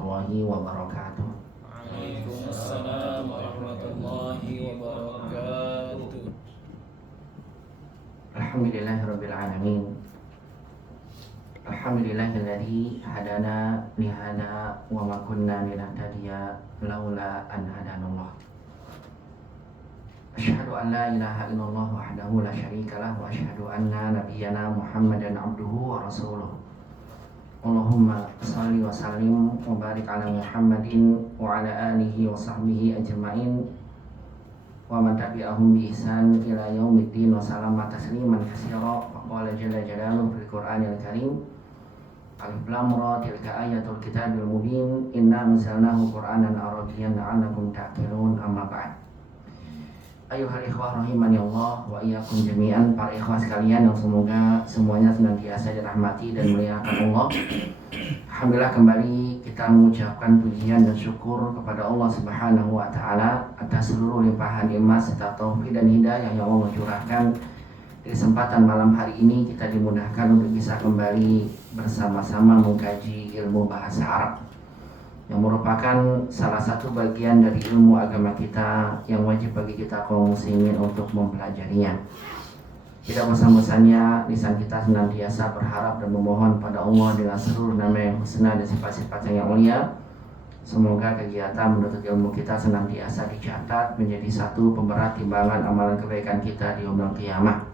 warahmatullahi wabarakatuh. Waalaikumsalam warahmatullahi wabarakatuh. Alhamdulillahirabbil alamin. Alhamdulillahilladzi hadana li hada wa ma kunna linahtadiya laula an hadanallah. Asyhadu an la ilaha illallah wahdahu la syarika lah wa asyhadu anna nabiyyana Muhammadan abduhu wa rasuluh. Allahumma shalli wa sallim wa barik ala Muhammadin wa ala alihi wa sahbihi ajma'in wa man tabi'ahum bi ihsan ila yaumiddin wa sallama tasliman katsira. Wa qala jalla jalaluhu fil Qur'anil Karim Alif Lam Ra tilka ayatul kitabil mubin inna anzalnahu Qur'anan arabiyyan la'allakum ta'qilun. Amma ba'd. Ayuhal ikhwah rahimani Allah wa iyyakum jami'an. Para ikhwah sekalian yang semoga semuanya senantiasa dirahmati dan dimuliakan Allah. Alhamdulillah kembali kita mengucapkan pujian dan syukur kepada Allah Subhanahu wa taala atas seluruh limpahan nikmat serta taufik dan hidayah yang Allah curahkan. Di kesempatan malam hari ini kita dimudahkan untuk bisa kembali bersama-sama mengkaji ilmu bahasa Arab yang merupakan salah satu bagian dari ilmu agama kita yang wajib bagi kita kaum muslimin untuk mempelajarinya. Tidak bosan-bosannya lisan kita senantiasa berharap dan memohon pada Allah dengan seluruh nama yang husna dan sifat-sifatnya yang mulia. Semoga kegiatan menuntut ilmu kita senantiasa dicatat menjadi satu pemberat timbangan amalan kebaikan kita di yaumul qiyamah.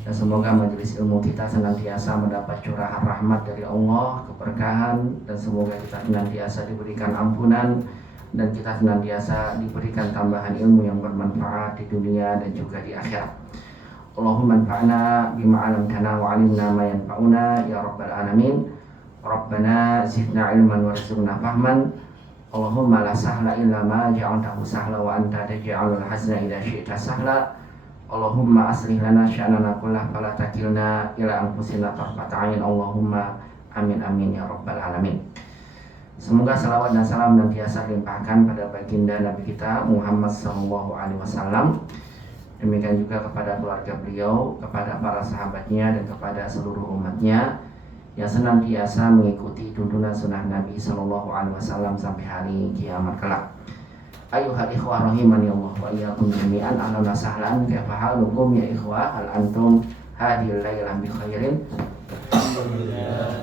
Dan semoga majelis ilmu kita senantiasa mendapat curahan rahmat dari Allah, keberkahan, dan semoga kita senantiasa diberikan ampunan dan kita senantiasa diberikan tambahan ilmu yang bermanfaat di dunia dan juga di akhirat. Allahumma anfa'na bima 'allamtana wa 'allimna ma yanfa'una ya rabbal alamin. Rabbana zidna ilman warzuqna fahman. Allahumma la sahla illa ma ja'altahu sahla wa anta taj'alul hazna idza syi'ta sahla. Allahumma aslih lana sya'nana kullah fala takilna ila anfusina tarfata 'ain. Allahumma amin amin ya rabbal alamin. Semoga salawat dan salam senantiasa dilimpahkan pada baginda Nabi kita Muhammad SAW. Demikian juga kepada keluarga beliau, kepada para sahabatnya dan kepada seluruh umatnya yang senantiasa mengikuti tuntunan sunnah Nabi SAW sampai hari kiamat kelak. Ayuhal ikhwah rahimani Allah wa iyyakum jami'an. Ahlan wa sahlan, kaifa halukum ya ikhwah? Hal antum hadhil lailah bi khairin? Alhamdulillah.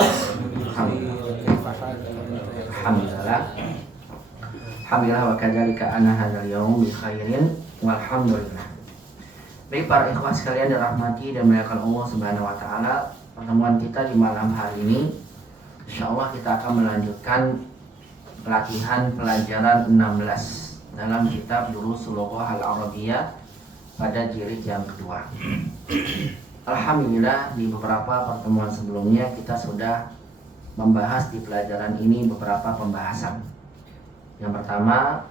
Alhamdulillah wa kadzalika ana hadzal yaum bi khairin walhamdulillah. Baik para ikhwah sekalian dirahmati dan dimuliakan Allah Subhanahu wa taala, pertemuan kita di malam hari ini insyaallah kita akan melanjutkan latihan pelajaran 16 dalam kitab Durusul Lughah Al-Arabiyyah pada jilid yang kedua. Alhamdulillah di beberapa pertemuan sebelumnya kita sudah membahas di pelajaran ini beberapa pembahasan. Yang pertama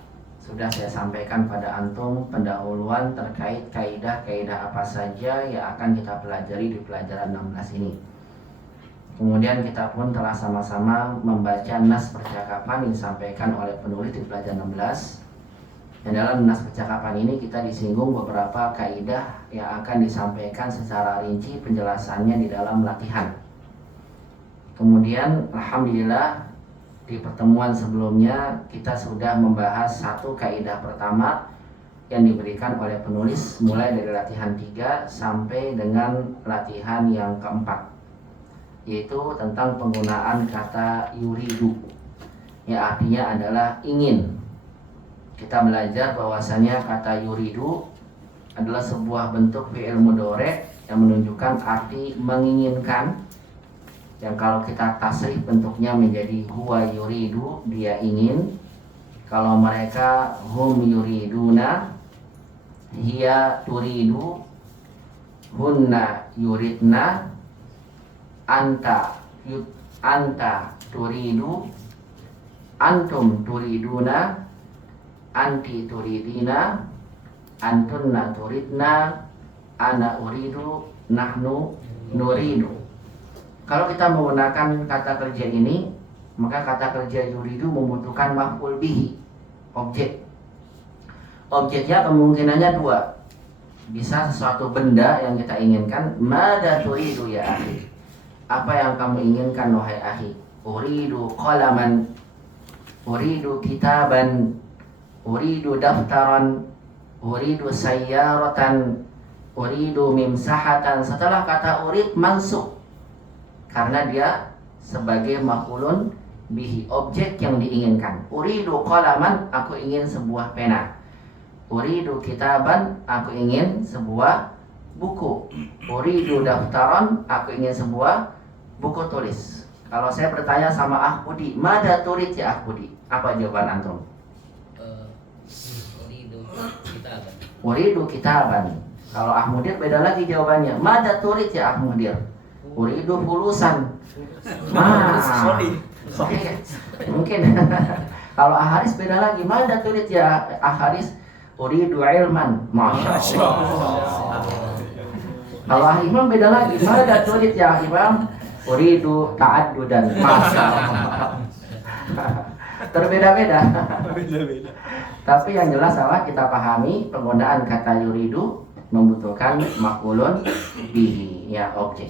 sudah saya sampaikan pada antum pendahuluan terkait kaidah-kaidah apa saja yang akan kita pelajari di pelajaran 16 ini. Kemudian kita pun telah sama-sama membaca nas percakapan yang disampaikan oleh penulis di pelajaran 16. Dan dalam nas percakapan ini kita disinggung beberapa kaidah yang akan disampaikan secara rinci penjelasannya di dalam latihan. Kemudian alhamdulillah di pertemuan sebelumnya kita sudah membahas satu kaidah pertama yang diberikan oleh penulis mulai dari latihan 3 sampai dengan latihan yang keempat, yaitu tentang penggunaan kata yuridu yang artinya adalah ingin. Kita belajar bahwasanya kata yuridu adalah sebuah bentuk fi'il mudhari' yang menunjukkan arti menginginkan, yang kalau kita tasrif bentuknya menjadi huwa yuridu, dia ingin. Kalau mereka hum yuriduna, hiya turidu, hunna yuridna, anta turidu, antum turiduna, anti turidina, antunna turidna, ana uridu, nahnu nuridu. Kalau kita menggunakan kata kerja ini, maka kata kerja yuridu membutuhkan maf'ul bihi, objek. Objeknya kemungkinannya dua. Bisa sesuatu benda yang kita inginkan. Mada turidu ya akhi? Apa yang kamu inginkan wahai akhi? Uridu qalaman. uridu kitaban, uridu daftaran, uridu sayyaratan, uridu mimsahatan. Setelah kata urid mansub karena dia sebagai maf'ulun bihi, objek yang diinginkan. Uridu qalaman, aku ingin sebuah pena. Uridu kitaban, aku ingin sebuah buku. Uridu daftaran, aku ingin sebuah buku tulis. Kalau saya bertanya sama Ahbudi, mada turid ya Ahbudi? Apa jawaban antum? Uridu kitaban. Kalau Ahmudir beda lagi jawabannya. Mada turid ya Ahmudir? Uridu fulusan. Oke, mungkin. Kalau Aharis beda lagi. Mada turid ya Aharis? Uridu ilman. Masya Allah. Kalau Imam beda lagi. Mada turid ya Imam? Uridu ta'addudan. Masya Allah. Berbeda-beda. Tapi yang jelas apa? Kita pahami penggunaan kata yuridu membutuhkan maf'ulun bihi, ya, objek.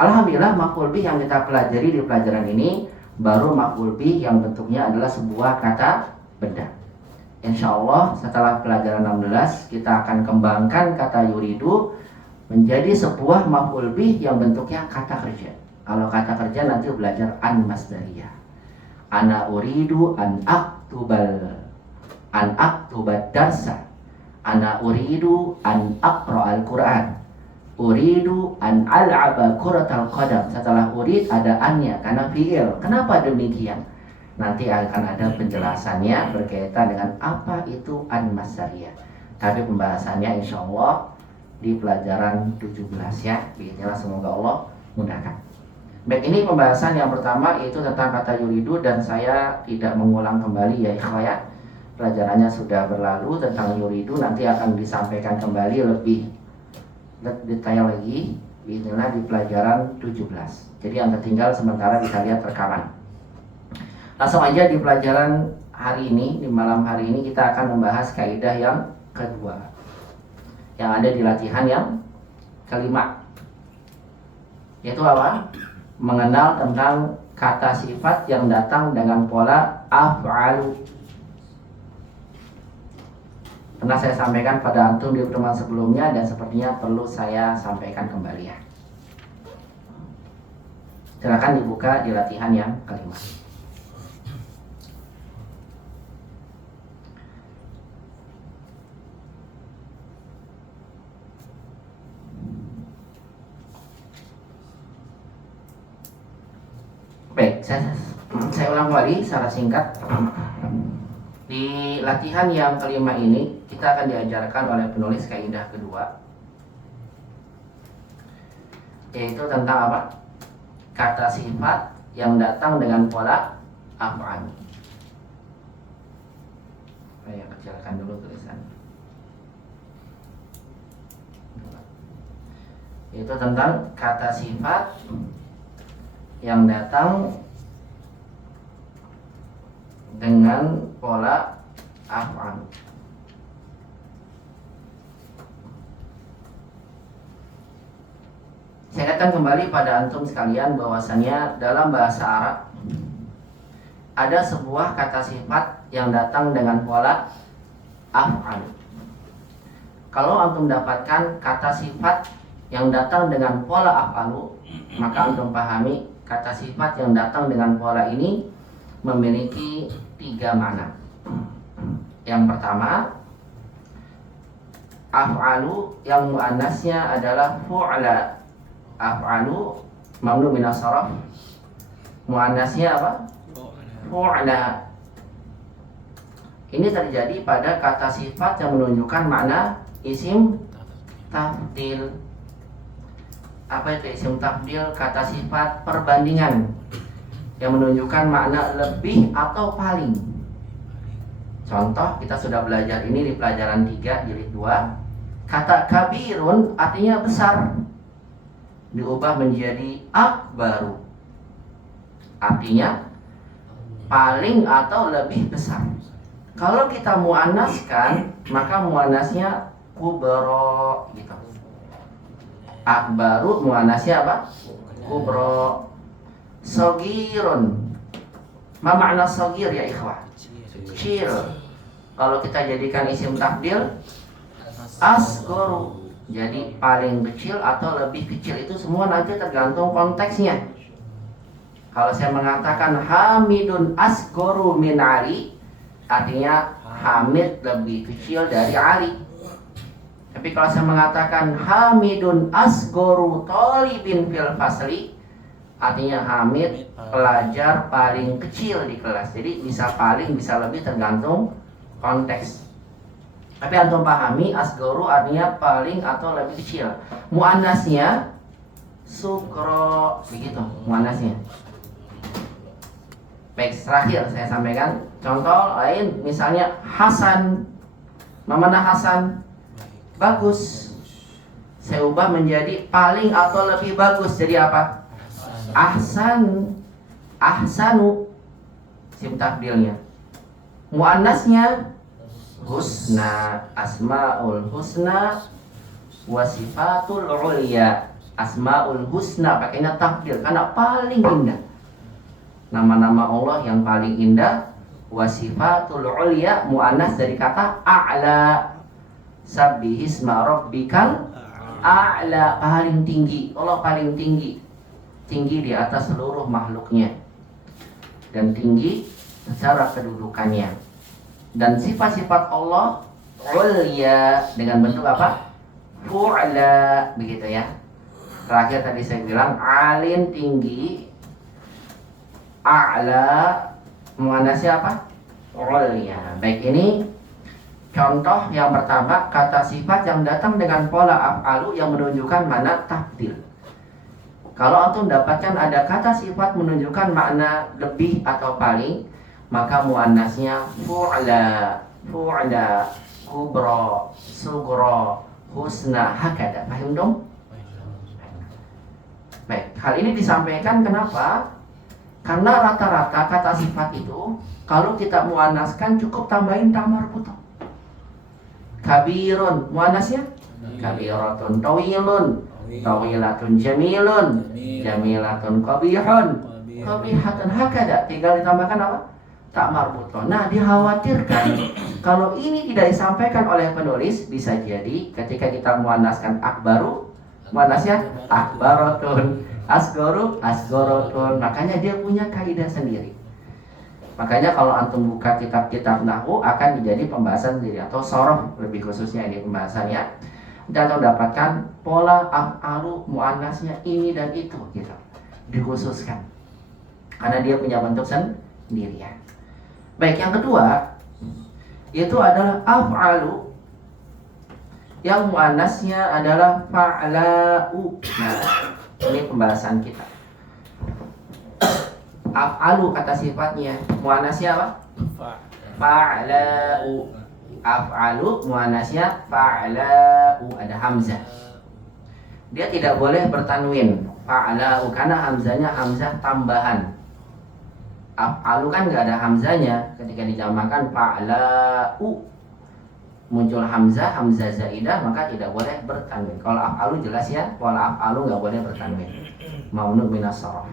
Alhamdulillah maf'ul bih yang kita pelajari di pelajaran ini baru maf'ul bih yang bentuknya adalah sebuah kata benda. Insya Allah setelah pelajaran 16 kita akan kembangkan kata yuridu menjadi sebuah maf'ul bih yang bentuknya kata kerja. Kalau kata kerja nanti belajar an masdariyah. Ana uridu an aktubad darsa. Ana uridu an aqra'al Qur'an. Uridu an al'aba kuratal qadam. Setelah urid ada annya karena fi'il. Kenapa demikian? Nanti akan ada penjelasannya berkaitan dengan apa itu an masdariyah. Tapi pembahasannya insya Allah di pelajaran 17 ya. Bismillah, semoga Allah mudahkan. Baik, ini pembahasan yang pertama yaitu tentang kata yuridu dan saya tidak mengulang kembali ya ikhwah ya. Pelajarannya sudah berlalu tentang yuridu, nanti akan disampaikan kembali lebih detail lagi bismillah di pelajaran 17. Jadi yang tertinggal sementara kita lihat rekaman. Langsung aja di pelajaran hari ini, di malam hari ini kita akan membahas kaidah yang kedua yang ada di latihan yang kelima, yaitu apa? Mengenal tentang kata sifat yang datang dengan pola af'alu. Pernah saya sampaikan pada antum di pertemuan sebelumnya dan sepertinya perlu saya sampaikan kembali ya. Silakan dibuka di latihan yang kelima. Baik, saya ulang kembali secara singkat. Di latihan yang kelima ini kita akan diajarkan oleh penulis kaidah kedua, yaitu tentang apa? Kata sifat yang datang dengan pola af'al. Saya kecilkan dulu tulisannya. Yaitu tentang kata sifat yang datang dengan pola af'al. Saya katakan kembali pada antum sekalian bahwasannya dalam bahasa Arab ada sebuah kata sifat yang datang dengan pola af'al. Kalau antum dapatkan kata sifat yang datang dengan pola af'alu, maka antum pahami kata sifat yang datang dengan pola ini memiliki 3 makna. Yang pertama, af'alu yang muannasnya adalah fu'la. Af'alu mamnu min as-sarf. Muannasnya apa? Fu'la. Ini terjadi pada kata sifat yang menunjukkan makna isim tafdil. Apa itu isim tafdil? Kata sifat perbandingan yang menunjukkan makna lebih atau paling. Contoh, kita sudah belajar ini di pelajaran 3 jilid 2. Kata kabirun artinya besar diubah menjadi akbaru, artinya paling atau lebih besar. Kalau kita muannaskan, maka muannasnya kubro gitu. Akbaru muannasnya apa? Kubro. Sogirun Ma makna sagir ya ikhwah? Kecil. Kalau kita jadikan isim tafdil, asgoru, jadi paling kecil atau lebih kecil, itu semua nanti tergantung konteksnya. Kalau saya mengatakan Hamidun asgoru min Ali, artinya Hamid lebih kecil dari Ali. Tapi kalau saya mengatakan Hamidun asgoru tolibin fil fasli, artinya Hamid pelajar paling kecil di kelas. Jadi bisa paling, bisa lebih, tergantung konteks. Tapi antum pahami asgoru artinya paling atau lebih kecil. Muannasnya sukro, begitu muannasnya. Baik, terakhir saya sampaikan contoh lain, misalnya Hasan. Mana Hasan? Bagus. Saya ubah menjadi paling atau lebih bagus, jadi apa? Ahsan. Ahsanu, sim tafdilnya. Muannasnya husna, asmaul husna wa sifatul ulia. Asmaul husna pakainya tafdil karena paling indah. Nama-nama Allah yang paling indah. Wa sifatul ulia, muannas dari kata a'la. Sabbihisma rabbikal a'la, paling tinggi. Allah paling tinggi, tinggi di atas seluruh makhluknya, dan tinggi secara kedudukannya. Dan sifat-sifat Allah ulia dengan bentuk apa? Fu'la, begitu ya. Terakhir tadi saya bilang alin tinggi, a'la muannasnya apa? Ulia. Baik, ini contoh yang pertama, kata sifat yang datang dengan pola af'alu yang menunjukkan makna tafdil. Kalau antum dapatkan ada kata sifat menunjukkan makna lebih atau paling, maka muannasnya fu'la, fu'la, kubra, sugra, husna, hakada. Paham dong? Baik, hal ini disampaikan kenapa? Karena rata-rata kata sifat itu kalau kita muannaskan cukup tambahin ta marbuthah. Kabirun, muannasnya kabiratun, tawilun, tawilatun, jamilun, jamilatun, qabihun, qabihatun, hakada. Tinggal ditambahkan apa? Tak marbuthah. Nah, dikhawatirkan kalau ini tidak disampaikan oleh penulis, bisa jadi ketika kita muannaskan akbaru, muannasnya akbaratun, asgoru, asgorotun. Makanya dia punya kaidah sendiri. Makanya kalau antum buka kitab-kitab nahwu akan menjadi pembahasan sendiri, atau sorof lebih khususnya ini pembahasannya. Dan antum dapatkan pola af'alu muannasnya ini dan itu gitu, dikhususkan karena dia punya bentuk sendiri ya. Baik, yang kedua itu adalah af'alu yang muannasnya adalah fa'la'u. Nah, ini pembahasan kita. Af'alu kata sifatnya, muannasnya apa? Fa'la'u. Af'alu muannasnya fa'la'u, ada hamzah. Dia tidak boleh bertanwin fa'la'u karena hamzahnya hamzah tambahan. Af'alu kan nggak ada hamzahnya, ketika dijamakan fa'la'u muncul hamzah, hamzah zaidah, maka tidak boleh bertanwin. Kalau af'alu jelas ya, kalau af'alu nggak boleh bertanwin. Mamnu minas sarf.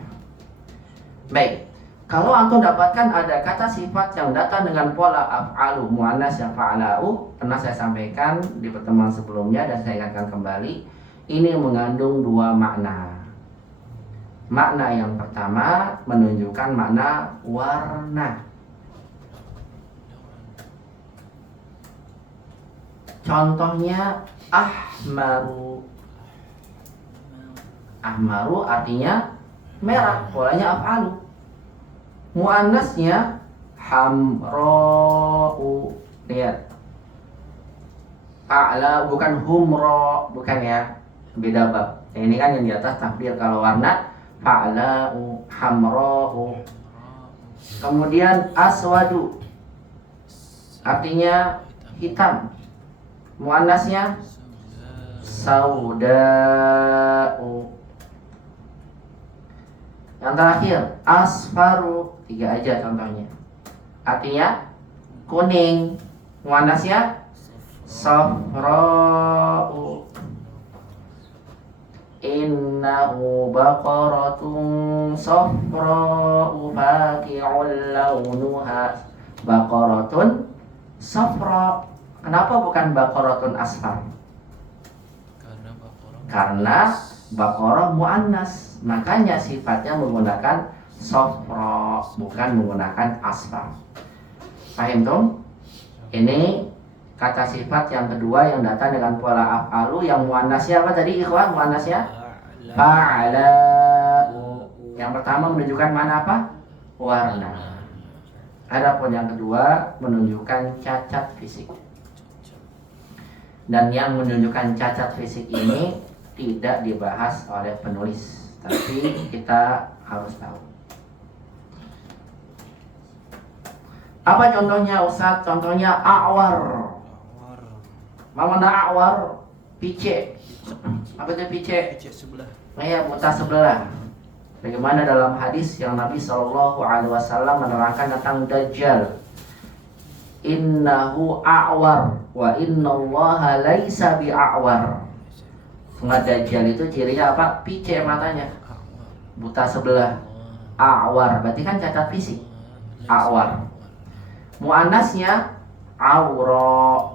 Baik, kalau antum dapatkan ada kata sifat yang datang dengan pola af'alu muannas yang fa'la'u, pernah saya sampaikan di pertemuan sebelumnya dan saya ingatkan kembali, ini mengandung dua makna. Makna yang pertama menunjukkan makna warna. Contohnya ahmaru. Ahmaru artinya merah, polanya af'alu. Muannasnya hamra'u. Lihat. A'la bukan humra, bukan ya. Beda bab. Ini kan yang di atas takdir. Kalau warna fa'la'u, hamra'u. Kemudian aswadu artinya hitam. Muannasnya sauda'u. Yang terakhir asfaru, 3 aja contohnya. Artinya kuning. Muannasnya safra'u. innahu baqaratun safra'u faqi'un launuha. Baqaratun safra. Kenapa bukan baqaratun asfar? Karena baqarah muannas, makanya sifatnya menggunakan safra, bukan menggunakan asfar. Paham tuh? Ini kata sifat yang kedua yang datang dengan pola af'alu, yang muannasnya apa tadi ikhwan? Muannasnya fa'ala. Yang pertama menunjukkan mana apa? Warna. Adapun yang kedua menunjukkan cacat fisik. Dan yang menunjukkan cacat fisik ini tidak dibahas oleh penulis, tapi kita harus tahu. Apa contohnya Ustaz? Contohnya a'war. Mana a'war? Pice. Apa itu pice? Pice sebelah. Ya, buta sebelah. Bagaimana dalam hadis yang Nabi SAW menerangkan tentang Dajjal. Innahu a'war wa innallaha laisa bi'a'war. Dajjal itu cirinya apa? Pice matanya, buta sebelah. A'war berarti kan cacat fisik. A'war. Muannasnya awra.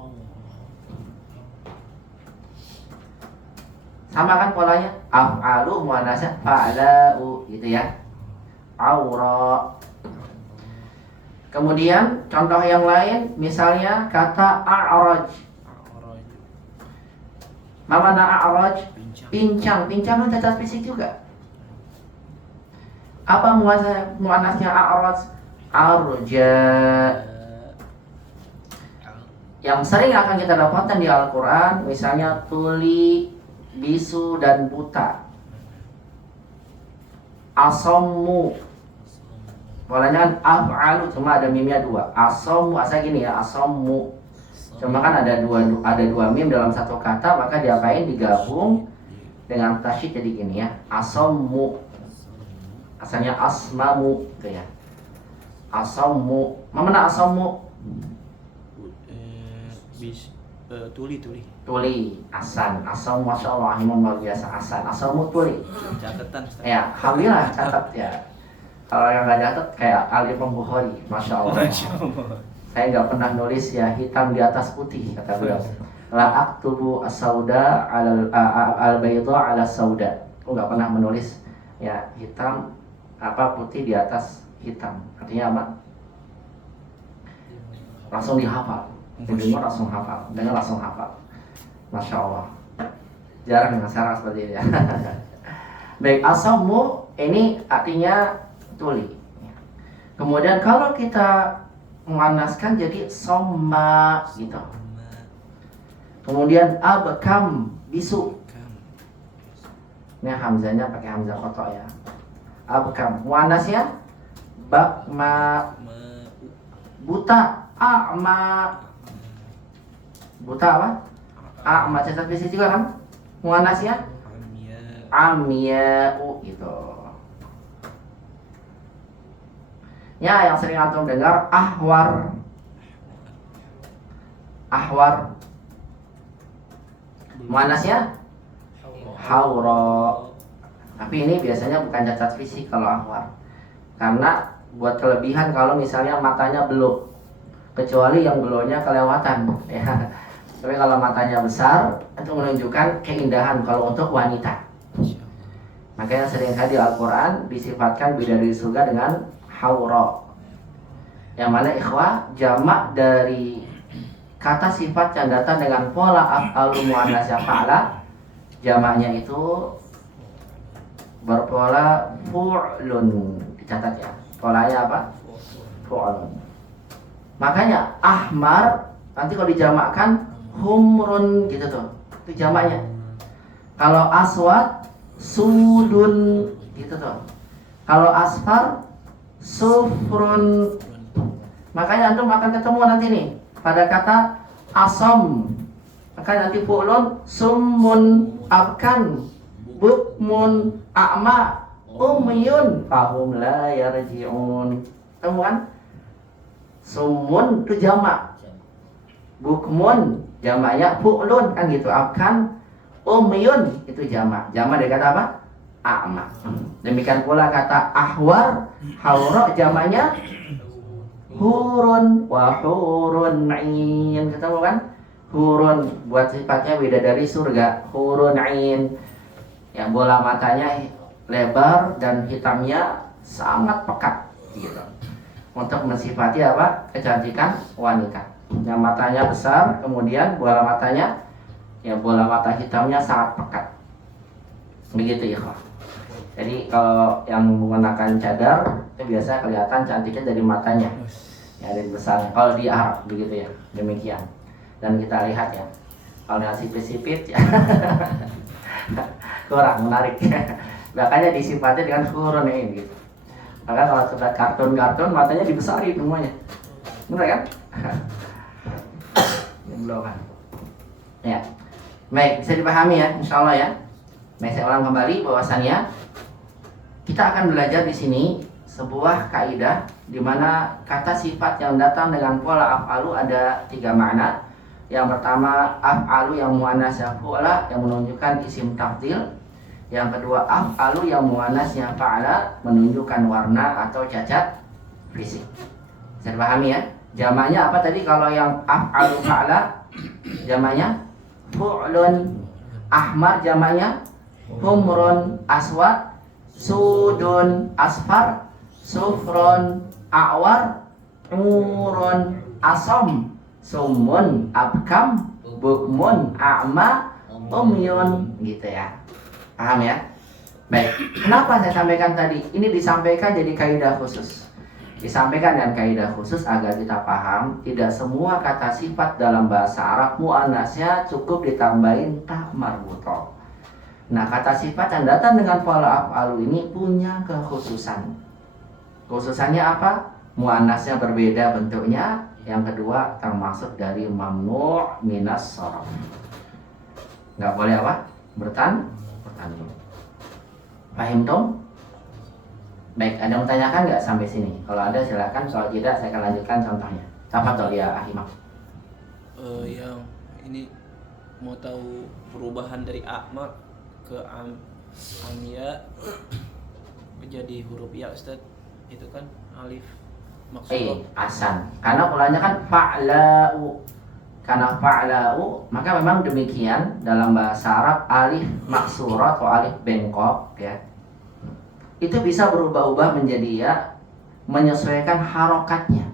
Sama kan polanya? Af'alu muannasnya fa'la'u gitu ya. Awra. Kemudian contoh yang lain misalnya kata a'raj. Mana a'raj? Pincang. Pincang itu cacat fisik juga. Apa muannasnya a'raj? Arja. Yang sering akan kita dapatkan di Al-Quran misalnya tuli, bisu, dan buta. Asammu. Polanya kan af'alu, cuma ada mimnya dua. Asammu, asal gini ya, asammu. Cuma kan ada dua mim dalam satu kata, maka diapain? Digabung dengan tasydid jadi gini ya. Asammu. Asalnya asmamu gitu ya. Asammu. Mana asammu? Tuli, asan, asam, masya Allah, imun luar biasa, asan, asammu tuli. Catatan. Ya, alhamdulillah catat ya. Kalau yang nggak catat kayak Al-Imam Bukhari, masya Allah. Saya nggak pernah nulis ya hitam di atas putih, kata beliau. La aktubu as-sauda al-bayda ala sauda. Aku nggak pernah menulis ya hitam apa putih di atas hitam. Artinya apa? Langsung dihafal. Dengar langsung hafal, dengar langsung hafal. Masya Allah. Jarang dengan cara seperti ini ya. Baik, asammu ini artinya tuli. Kemudian kalau kita memanaskan jadi somma gitu. Kemudian abkam, bisu. Ini hamzanya pakai hamzah kotok ya. Abkam, muannasnya bakma, buta, a'ma. Buta apa? A'ma, cacat fisik juga kan? Muannasnya amya'u gitu. Ya, yang sering antum dengar ahwar. Ahwar. Muannasnya haura. Tapi ini biasanya bukan cacat fisik kalau ahwar. Karena buat kelebihan kalau misalnya matanya belok. Kecuali yang beloknya kelewatan ya. Tapi kalau matanya besar itu menunjukkan keindahan kalau untuk wanita. Makanya seringkali di Al-Quran disifatkan bidadari surga dengan haura. Yang mana ikhwah jamak dari kata sifat yang datang dengan pola af'alu muannas fa'ala, jamaknya itu berpola fu'lun. Dicatat ya. Polanya apa? Fu'lun. Makanya ahmar nanti kalau dijamakkan humrun gitu tuh. Itu jamaknya. Kalau aswad sudun gitu tuh. Kalau asfar sufrun. Makanya antum akan ketemu nanti nih pada kata asam. Maka nanti fu'lun summun abkan bukmun a'ma umyun fahum la yarji'un. Tahu kan? Summun itu jamak. Bukmun jamaknya fu'lun kan gitu. Abkan Umyun itu jamak. Jamak dari kata apa? A'ma. Demikian pula kata ahwar, haura jamaknya hurun wa hurun 'ain. Ketemu kan? Hurun buat sifatnya bidadari surga. Hurun 'ain. Yang bola matanya lebar dan hitamnya sangat pekat gitu. Untuk mensifati apa? Kecantikan wanita. Yang matanya besar, kemudian bola matanya bola mata hitamnya sangat pekat. Begitu ya, jadi kalau yang menggunakan cadar itu biasa kelihatan cantiknya dari matanya, ya dari besarnya. Kalau di Arab begitu ya, demikian. Dan kita lihat ya, kalau yang sipit-sipit ya kurang menarik. Makanya disifati dengan hurun ini gitu. Maka kalau sudah kartun-kartun matanya dibesari semuanya, benar kan? Belum kan? Ya, baik, bisa dipahami ya, insya Allah ya. Baik, saya ulang kembali bahwasannya kita akan belajar di sini sebuah kaidah di mana kata sifat yang datang dengan pola af'alu ada 3 makna. Yang pertama af'alu yang muannasnya fu'la yang menunjukkan isim tafdil. Yang kedua af'alu yang muannasnya fa'ala menunjukkan warna atau cacat fisik. Bisa dipahami ya? Jamaknya apa tadi kalau yang af'alu fa'ala? Jamaknya fu'lun. Ahmar jamaknya humrun aswad. Sudun asfar. Sufrun a'war. Umurun asom. Sumun abkam. Bukmun a'ma. Umyun gitu ya. Paham ya? Baik, kenapa saya sampaikan tadi? Ini disampaikan jadi kaidah khusus. Disampaikan dengan kaidah khusus agar kita paham tidak semua kata sifat dalam bahasa Arab muannasnya cukup ditambahin ta marbuthah. Nah, kata sifat yang datang dengan pola af'alu ini punya kekhususan. Khususannya apa? Muannasnya berbeda bentuknya. Yang kedua termasuk dari mamnu' minas sharaf. Nggak boleh apa? Bertanding. Paham dong? Baik, ada yang tanyakan nggak sampai sini? Kalau ada silakan, kalau tidak saya akan lanjutkan contohnya. Tafadhol ya Ahimah. Yang ini mau tahu perubahan dari a'ma ke amya menjadi huruf ya Ustaz. Itu kan alif maksud. Asan. Karena polanya kan fa'la'u. Karena fa'la'u, maka memang demikian dalam bahasa Arab alif maksurah atau alif bengkok ya. Itu bisa berubah-ubah menjadi ya menyesuaikan harokatnya.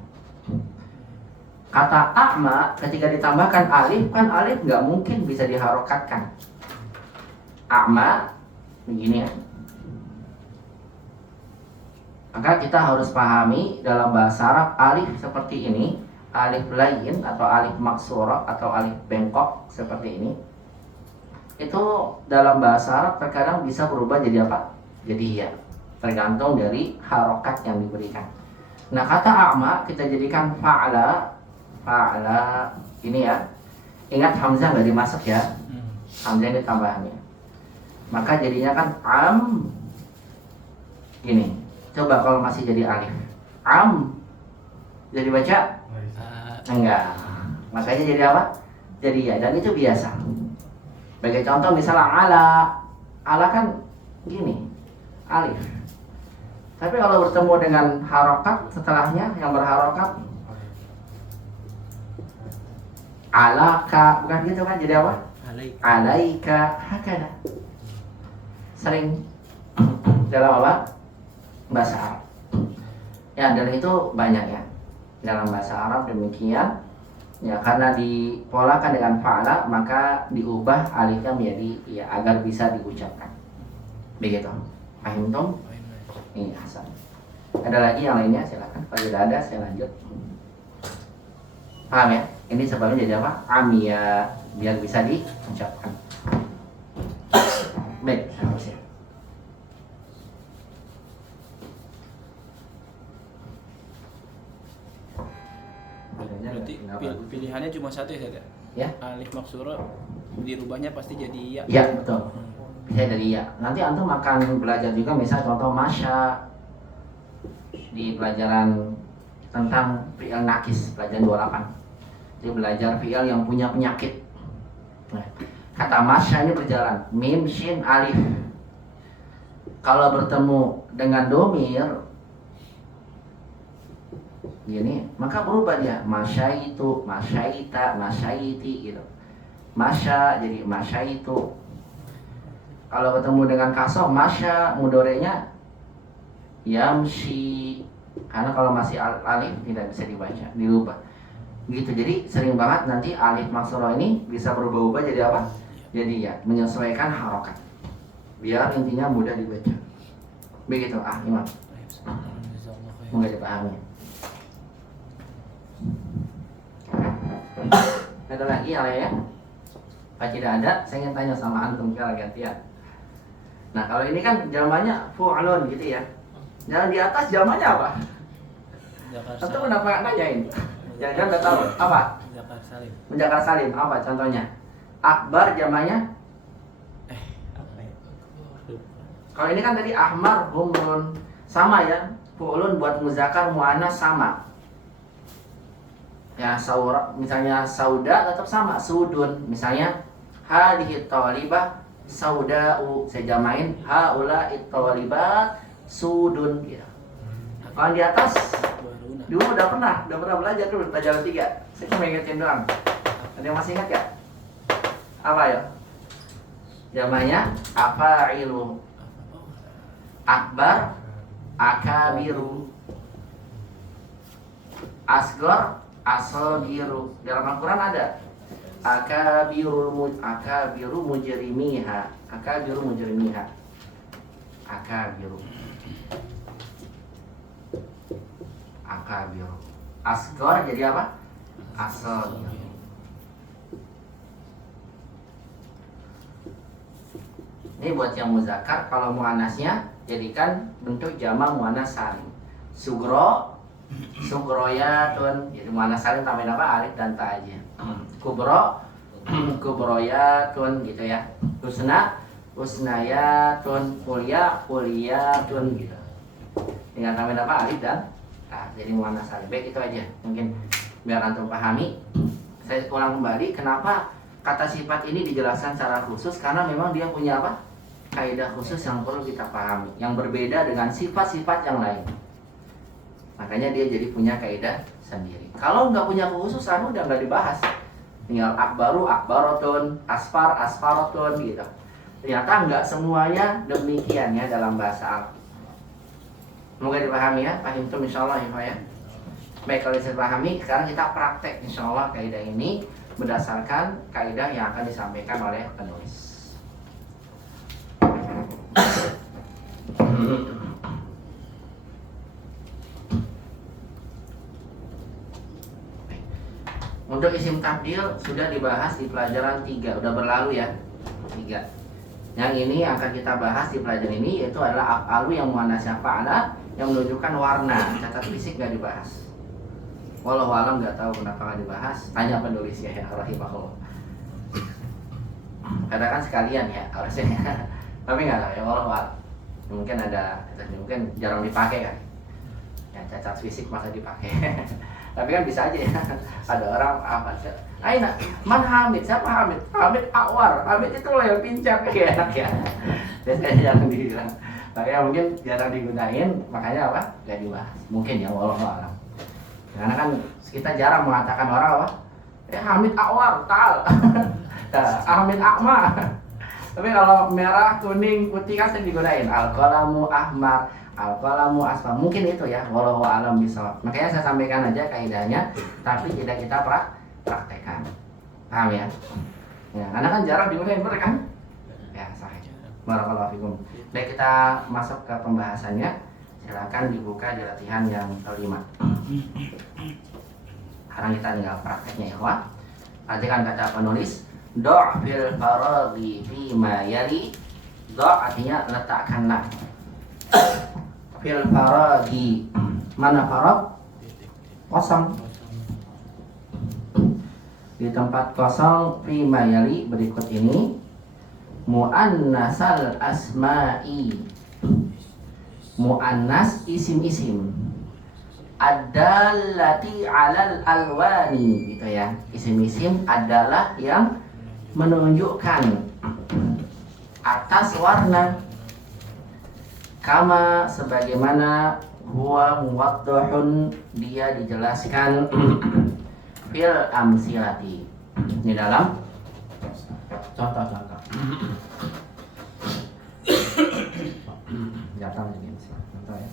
Kata a'ma ketika ditambahkan alif, kan alif nggak mungkin bisa diharokatkan. A'ma begini ya. Maka kita harus pahami dalam bahasa Arab alif seperti ini, alif lain atau alif maksurah atau alif bengkok seperti ini, itu dalam bahasa Arab terkadang bisa berubah jadi apa? Jadi ya, tergantung dari harokat yang diberikan. Nah, kata a'ma kita jadikan fa'ala ini ya. Ingat hamzah nggak dimasuk ya, hamzah ini tambahannya. Maka jadinya kan gini. Coba kalau masih jadi alif, jadi baca enggak. Makanya jadi apa? Jadi ya, dan itu biasa. Sebagai contoh misalnya ala kan gini, alif. Tapi kalau bertemu dengan harokat setelahnya yang berharokat alaka, bukan gitu kan? Jadi apa? Alaika, hakada. Sering dalam apa? Bahasa Arab. Ya, dan itu banyak ya. Dalam bahasa Arab demikian. Ya, karena dipolakan dengan fa'ala, maka diubah alifnya menjadi ya agar bisa diucapkan. Begitu. Paham Tom? Ini Hasan. Ada lagi yang lainnya silakan. Kalau tidak ada saya lanjut. Paham ya? Ini sebabnya jadi apa? Amia, biar bisa diucapkan. Baik, harusnya. Berarti pilihannya cuma satu ya, Ustaz? Ya. Alif maksurah dirubahnya pasti jadi ya. Ya, betul. Bisa dari ya. Nanti antum akan belajar juga misal contoh masya di pelajaran tentang fi'il nakis, pelajaran 28. Jadi belajar fi'il yang punya penyakit. Nah, Kata masya ini berjalan, mim, shin, alif. Kalau bertemu dengan domir gini, maka berubah dia. Masyaitu, masyaita, masyaiti gitu. Masya jadi masyaitu. Kalau ketemu dengan kasroh, masya mudorenya yamshi. Karena kalau masih alif tidak bisa dibaca, dirubah. Gitu. Jadi sering banget nanti alif maksuro ini bisa berubah-ubah jadi apa? Jadi ya menyesuaikan harokat. Biar intinya mudah dibaca. Begitu Imam. Mungkin dipahami. Ada lagi ya? Pak tidak ada, saya ingin tanya sama antum kira gantian. Nah kalau ini kan jamannya fu'lun gitu ya. Jangan di atas jamannya apa? Atau kenapa nanyain? Jangan udah tahu apa? Menjakar salim apa contohnya? Akbar jamannya? Kalau ini kan tadi ahmar, humrun, sama ya. Fu'lun buat muzakkar muannas sama. Ya saura, misalnya sauda tetap sama, sudun. Misalnya hadhihi thalibah sauda'u, saya jamain haula it-thalibat sudun gitu. Kalau di atas dulu udah pernah belajar dulu pelajaran 3. Saya cuma ingetin doang. Ada yang masih ingat ya? Apa ya? Jamanya afailu. Akbar, akabiru. Asgor, asogiru. Dalam Al-Quran ada akabiru mujrimiha. Akabiru mujrimiha. Akabiru. Akabiru. Asgor jadi apa? Asogiru. Ini buat yang muzakkar, kalau muannasnya jadikan bentuk jama' muannas salim. Sugro, sugroyatun. Jadi muannas salim tambahin apa? Alif dan ta aja. Kubro, kubroyatun gitu ya. Husna, husnayatun. Kuliah, kuliyatun gitu. Tinggal tambahin apa? Alif dan ta. Jadi muannas salim. Baik, itu aja. Mungkin biar antum pahami. Saya ulang kembali kenapa kata sifat ini dijelaskan secara khusus, karena memang dia punya apa? Kaidah khusus yang perlu kita pahami, yang berbeda dengan sifat-sifat yang lain. Makanya dia jadi punya kaidah sendiri. Kalau nggak punya kekhususan udah nggak dibahas. Tinggal akbaru, akbarotun, asfar, asfarotun gitu. Ternyata nggak semuanya demikian ya dalam bahasa Arab. Semoga dipahami ya. Paham itu insyaallah ya. Baik, kalau bisa dipahami, sekarang kita praktek insyaallah kaidah ini berdasarkan kaidah yang akan disampaikan oleh penulis. Untuk isim tabdil sudah dibahas di pelajaran 3, udah berlalu ya 3. Yang ini akan kita bahas di pelajaran ini yaitu adalah af'alu yang muannasnya fa'ala yang menunjukkan warna. Catat fisik gak dibahas. Wallahu alam, gak tahu kenapa gak dibahas. Tanya penulisnya ya rahimahullah. Kadang kan sekalian ya harusnya. Tapi nggak tahu ya, wallahu alam. Mungkin ada, mungkin jarang dipakai kan. Ya cacat fisik masa dipakai. Tapi kan bisa aja ya. Ada orang apa sih? Aina, man Hamid, siapa Hamid? Hamid Awar. Hamid itu loh yang pincang kayak enak ya. Biasanya jarang dibilang. Makanya mungkin jarang digunain, makanya apa? Gak dibahas. Mungkin ya, wallahu alam. Karena kan kita jarang mengatakan orang apa? Hamid Awar, tal. Hamid Akma. Tapi kalau merah, kuning, putih kan sering digunain. Al-qalamu ahmar, al-qalamu asfar. Mungkin itu ya, wallahu a'lam bishawab. Makanya saya sampaikan aja kaidahnya, tapi tidak kita praktekkan. Paham ya? Ya, karena kan jarang digunain, bener kan? Ya, sahih. Barakallahu fikum. Baik, kita masuk ke pembahasannya. Silakan dibuka di latihan yang kelima. Sekarang kita tinggal prakteknya ya, perhatikan kata penulis. Do' fil faraghi fima yali. Do' artinya letakkanlah. Fil faraghi. Mana faragh? Kosong. Di tempat kosong fima yali berikut ini. Mu'annasal asma'i. Mu'annas isim-isim. Adallati alal alwani gitu ya. Isim-isim adalah yang menunjukkan atas warna, kama sebagaimana huwa muwaddahun dia dijelaskan fil amsilati di dalam contoh-contoh. Datang lagi contoh ya.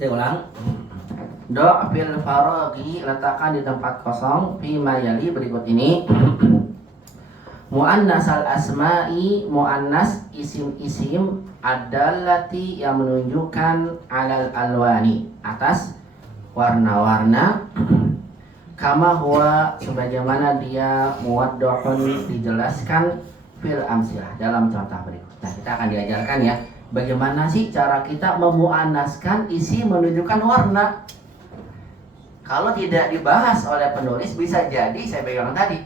Saya ulang. Do' fil faraghi, letakkan di tempat kosong fi ma yali berikut ini. Muannas al asma'i, muannas isim-isim adallati yang menunjukkan alal alwani atas warna-warna, kama huwa sebagaimana dia muwaddahun dijelaskan fil amsilah dalam contoh berikut. Nah, kita akan diajarkan ya bagaimana sih cara kita memuannaskan isi menunjukkan warna. Kalau tidak dibahas oleh penulis bisa jadi saya bilang tadi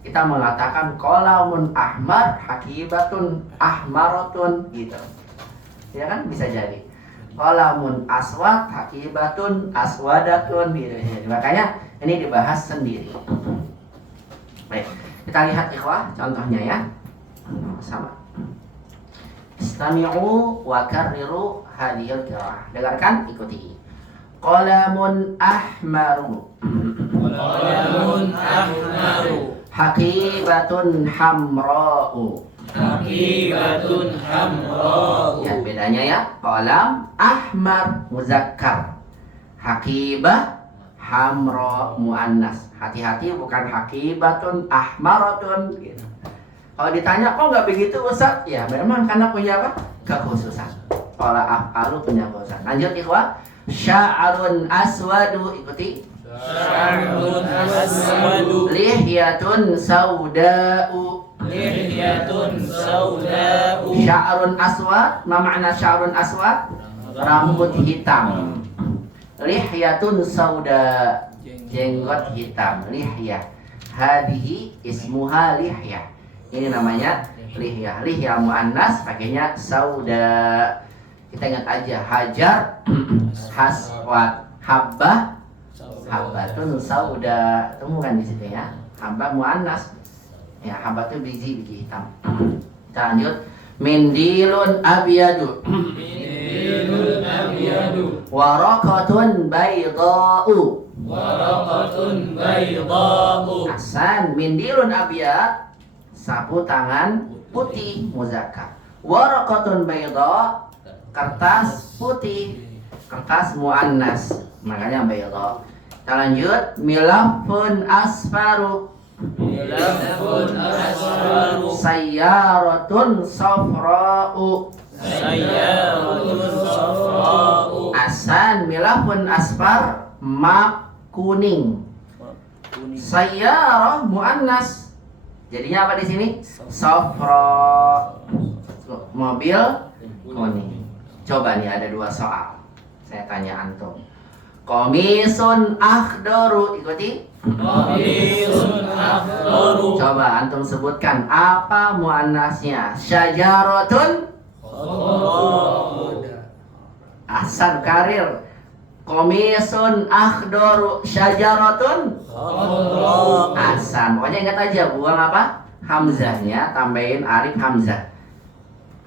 kita mengatakan qalamun ahmar hakibatun ahmaratun gitu. Ya kan bisa jadi. Qalamun aswad hakibatun aswadatun gitu. Jadi, makanya ini dibahas sendiri. Baik, kita lihat ikhwah contohnya ya. Sama. Istami'u wa karriru hadhil qira'ah. Dengarkan, ikuti. Qalamun ahmaru. Qalamun ahmaru. Haqibatun hamra'u. Haqibatun hamra'u. Ya, bedanya ya. Qalam ahmar muzakkar. Haqibah hamra muannas. Hati-hati bukan haqibatun ahmaratun gitu. Kalau ditanya kok nggak begitu Ustaz? Ya memang karena punya apa? Kekhususan. Qala af'alu punya kekhususan. Lanjut ikhwah. Sya'arun aswadu, ikuti. Sya'run aswadu. Lihyatun sauda'u. Lihyatun sauda'u. Sya'run aswad, ma makna sya'run aswad? Rambut hitam. Lihyatun sauda, jenggot hitam. Lihyah. Hadihi ismuha lihyah. Ini namanya lihyah. Lihyah muannas pakainya sauda. Kita ingat aja hajar haswad, habbah habbatun sauda. Temukan di situ ya. Habbah muannas. Ya, habbah itu biji hitam. Kita lanjut. Mindilun abyadu. Mindilun abyadu. Waraqatun baydha'u. Waraqatun baydha'u. Ahsan. Mindilun abyad, sapu tangan putih muzakkar. Waraqatun baydha, kertas putih, kertas muannas, makanya baydha. Kita lanjut. Milafun asfaru. Milafun asfaru. Sayyaratun safra'u. Sayyaratun safra'u. Ahsan. Milafun asfar, map kuning. Sayyarah muannas, jadinya apa di sini? Safra, mobil kuning. Coba nih ada dua soal. Saya tanya antum. Komisun akhdaru, ikuti. Komisun akhdaru. Coba antum sebutkan apa muannasnya. Syajaratun. Ahsan karir. Komisun akhdaru syajaratun. Ahsan. Pokoknya ingat aja buang apa? Hamzahnya, tambahin alif hamzah.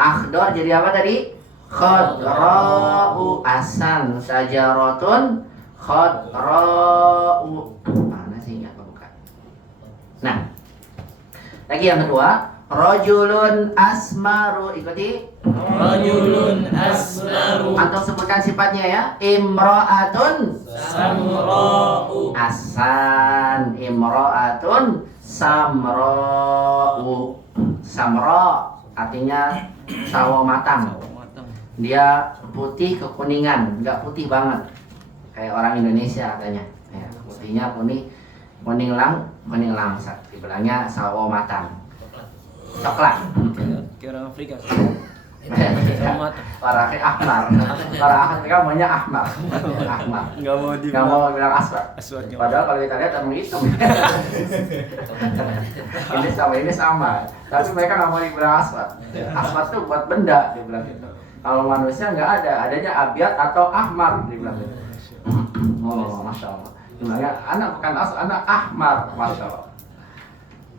Akhdar jadi apa tadi? Khadra'u. Ahsan. Syajaratun khadra'u. Mana sih nggak kebuka? Nah, lagi yang kedua. Rajulun asmaru, ikuti. Rajulun asmaru. Antum sebutkan sifatnya ya. Imra'atun Samra'u. Ahsan. Imra'atun samra'u. Samra artinya sawo matang. Dia putih kekuningan, nggak putih banget kayak orang Indonesia katanya ya, putihnya kuning langsat, dibilangnya sawo matang, coklat. Kayak orang Afrika. Orang ahmar, orang Afrika maunya ahmar. Nggak mau bilang aswad. Padahal kalau kita lihat emang hitam. Ini sama, tapi mereka nggak mau dibilang aswad. Aswad tuh buat benda, dibilang gitu. Kalau manusia nggak ada, adanya abyad atau ahmar, dibilang gitu. Oh, masya Allah. Bilangnya anak bukan anak ahmar, masya Allah.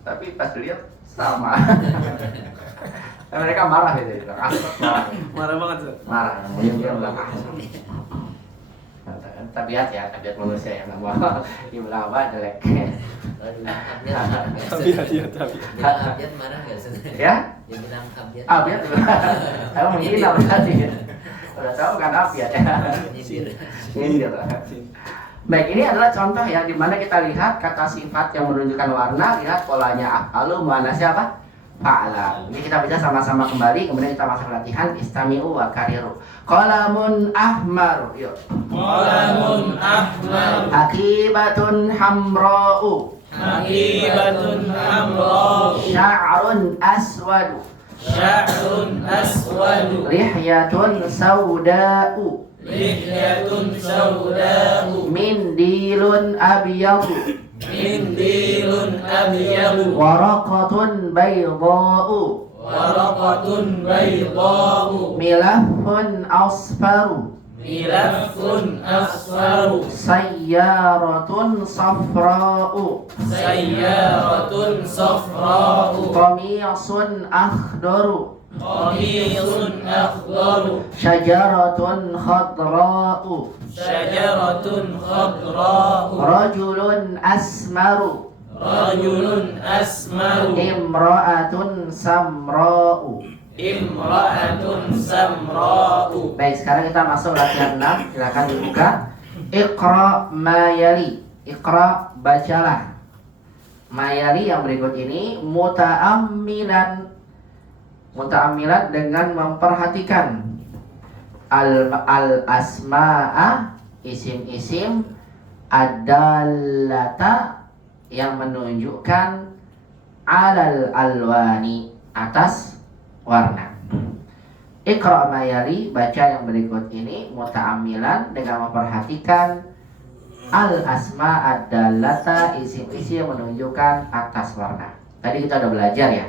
Tapi pas dilihat sama. Dan mereka marah gitu, asmat marah. Marah banget tuh. Marah, dia bilang asmat. Tabiat ya, tabiat manusia yang nggak mau dibilang apa jelek. Abjad marah nggak sih? Ya? Dia bilang abjad. Abjad, emang menghina berarti. Udah tahu kan abjad ya. Nyindir. Baik, ini adalah contoh ya di mana kita lihat kata sifat yang menunjukkan warna, lihat polanya af'alu muannats siapa? Fa'ala. Ini kita baca sama-sama kembali, kemudian kita masuk latihan istami'u wa kariru. Qalamun ahmar, yuk. Qalamun ahmar. Akibatun hamra'u. Akibatun hamra'u. Sya'run aswadu. Sya'run aswadu. Lihyatun sawda'u. Lihyatun sawda'u. Mindilun abyadu. Mindilun abyadu. Waraqatun baydha'u. Waraqatun baydha'u. Milafun asfaru. Milafun asfaru. Sayyaratun safra'u. Sayyaratun safra'u. Qamisun akhdaru. Qamisun akhdaru. Syajaratun khadra'u. Syajaratun khadra'u. Rajulun asmaru. Rajulun asmaru. Imra'atun samra'u. Imra'atun samra'u. Baik, sekarang kita masuk latihan 6. Silakan dibuka. Iqra ma yali. Iqra, bacalah. Ma yali yang berikut ini muta'ammilan. Muta'ammilan dengan memperhatikan al-asma'a, isim-isim, adallata yang menunjukkan alal alwani, atas warna. Iqra ma yali, baca yang berikut ini muta'ammilan dengan memperhatikan al-asma ad-dallata, isim-isim yang menunjukkan atas warna. Tadi kita udah belajar ya.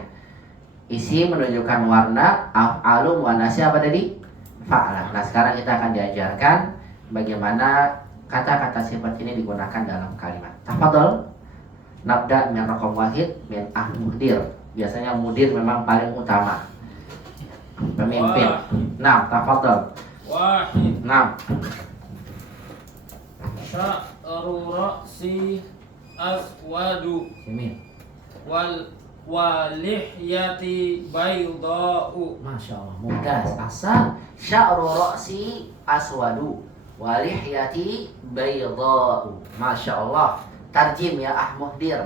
Isim menunjukkan warna, af'alu muannats apa tadi? Fa'ala. Nah, sekarang kita akan diajarkan bagaimana kata-kata sifat ini digunakan dalam kalimat. Tafadhol. Nabda min raqam wahid min mudir. Biasanya mudir memang paling utama. Pemimpin. Nah, tafadhol. Wahid. Nah, Sya'ru ra'si aswadu. sini. Walihyati baydha'u. Masya Allah, mudah. Asal sya'ru ra'si aswadu walihyati baydha'u. Masya Allah. Tarjim ya muhdir.